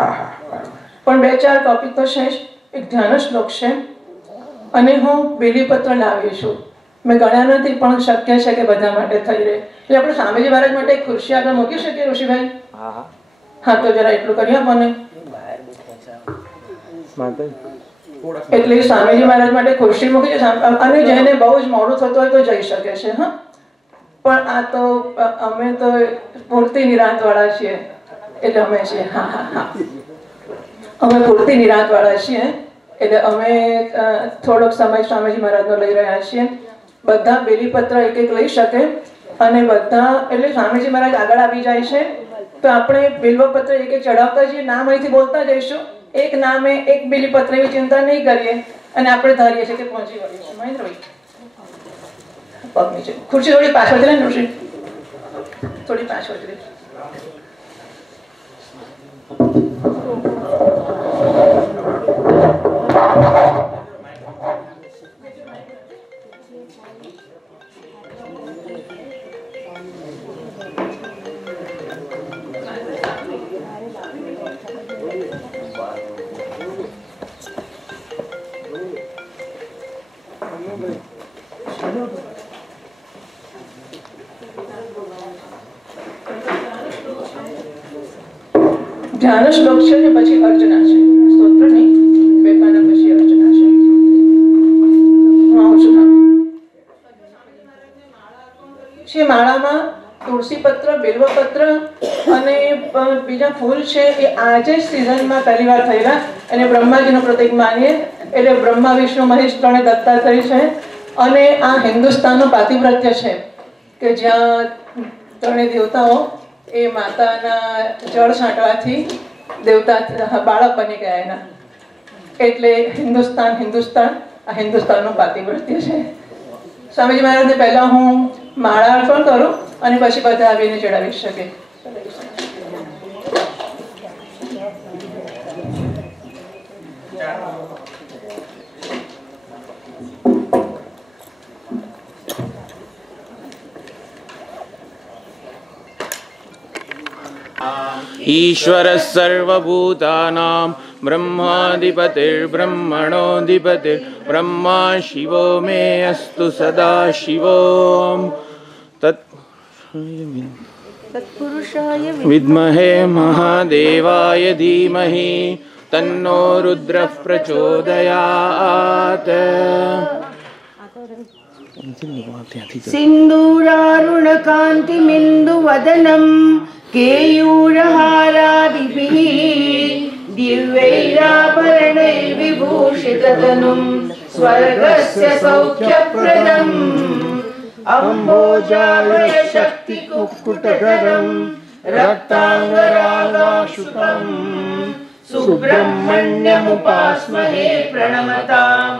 પણ 2-4 ટોપિક તો છે જ. એક ધ્યાન શ્લોક છે અને હું બેલીપત્ર લાવી છું. મેં ગણ્યા નથી પણ શક્ય છે કે બધા માટે થઈ રહે. એટલે આપણે સ્વામીજી મહારાજ માટે એક ખુરશી આગળ મૂકી શકીએ ઋષિભાઈ? હા તો જરા એટલું કરી આપો ને. એટલે સ્વામીજી મહારાજ માટે ખુરશી મૂકી છે અને જેને બહુ જ મોડું થતું હોય તો જઈ શકે છે. હા પણ આ તો અમે તો પૂર્તિ નિરાંત વાળા છીએ એટલે અમે છીએ. હા હા હા અમે પૂર્તિ નિરાંત વાળા છીએ એટલે અમે થોડોક સમય સ્વામીજી મહારાજનો લઈ રહ્યા છીએ. બધા બેલીપત્ર એક એક લઈ શકે અને બધા એટલે સ્વામીજી મહારાજ આગળ આવી જાય છે તો આપણે બિલ્વપત્ર એક એક ચડાવતા જઈએ. નામ અહીંથી બોલતા જઈશું. એક નામે એક બેલીપત્ર એવી ચિંતા નહીં કરીએ અને આપણે ધારીએ છીએ કે પહોંચી વળીશું. મહેન્દ્રભાઈ પગ નીચે. ખુરશી થોડી પાછળથી લે ઋષિ, થોડી પાછળથી. ધ્યાન શ્લોક છે ને પછી અર્ચના છે, સ્તોત્ર નહીં, બે પાના પછી અર્ચના છે. હું આવું છું. છે માળામાં તુલસી પત્ર, બેલવપત્ર અને બીજા ફૂલ છે એ આજે જ સિઝનમાં પહેલી વાર થયેલા, અને બ્રહ્માજીનું પ્રતીક માનીએ એટલે બ્રહ્મા વિષ્ણુ મહેશ ત્રણે દત્તાત્રેય છે. અને આ હિન્દુસ્તાનનું પાતિવ્રત્ય છે કે જ્યાં ત્રણેય દેવતાઓ એ માતાના જળ છાંટવાથી દેવતા બાળક બની ગયા એના, એટલે હિન્દુસ્તાન આ હિન્દુસ્તાનનું પાતિવ્રત્ય છે. સ્વામીજી મહારાજને પહેલા હું માળા અર્પણ કરું અને પછી બધા આવીને ચડાવી શકે. ईश्वर सर्वभूतानां ब्रह्माधिपतिर्ब्रह्मणोऽधिपतिर् ब्रह्मा शिवो मे अस्तु सदा शिवो तत्पुरुषाय विद्महे महादेवाय धीमहि तन्नो रुद्रः प्रचोदयात्. सिन्दूरारुणकान्तिमिन्दुवदनं केयूरहारादिभिः दिव्यैराभरणैर्विभूषिततनुं स्वर्गस्य सौख्यप्रदम् अम्भोजाशक्तिकुक्कुटधरं रक्ताङ्गरागाशुकं सुब्रह्मण्यमुपास्महे प्रणमताम्.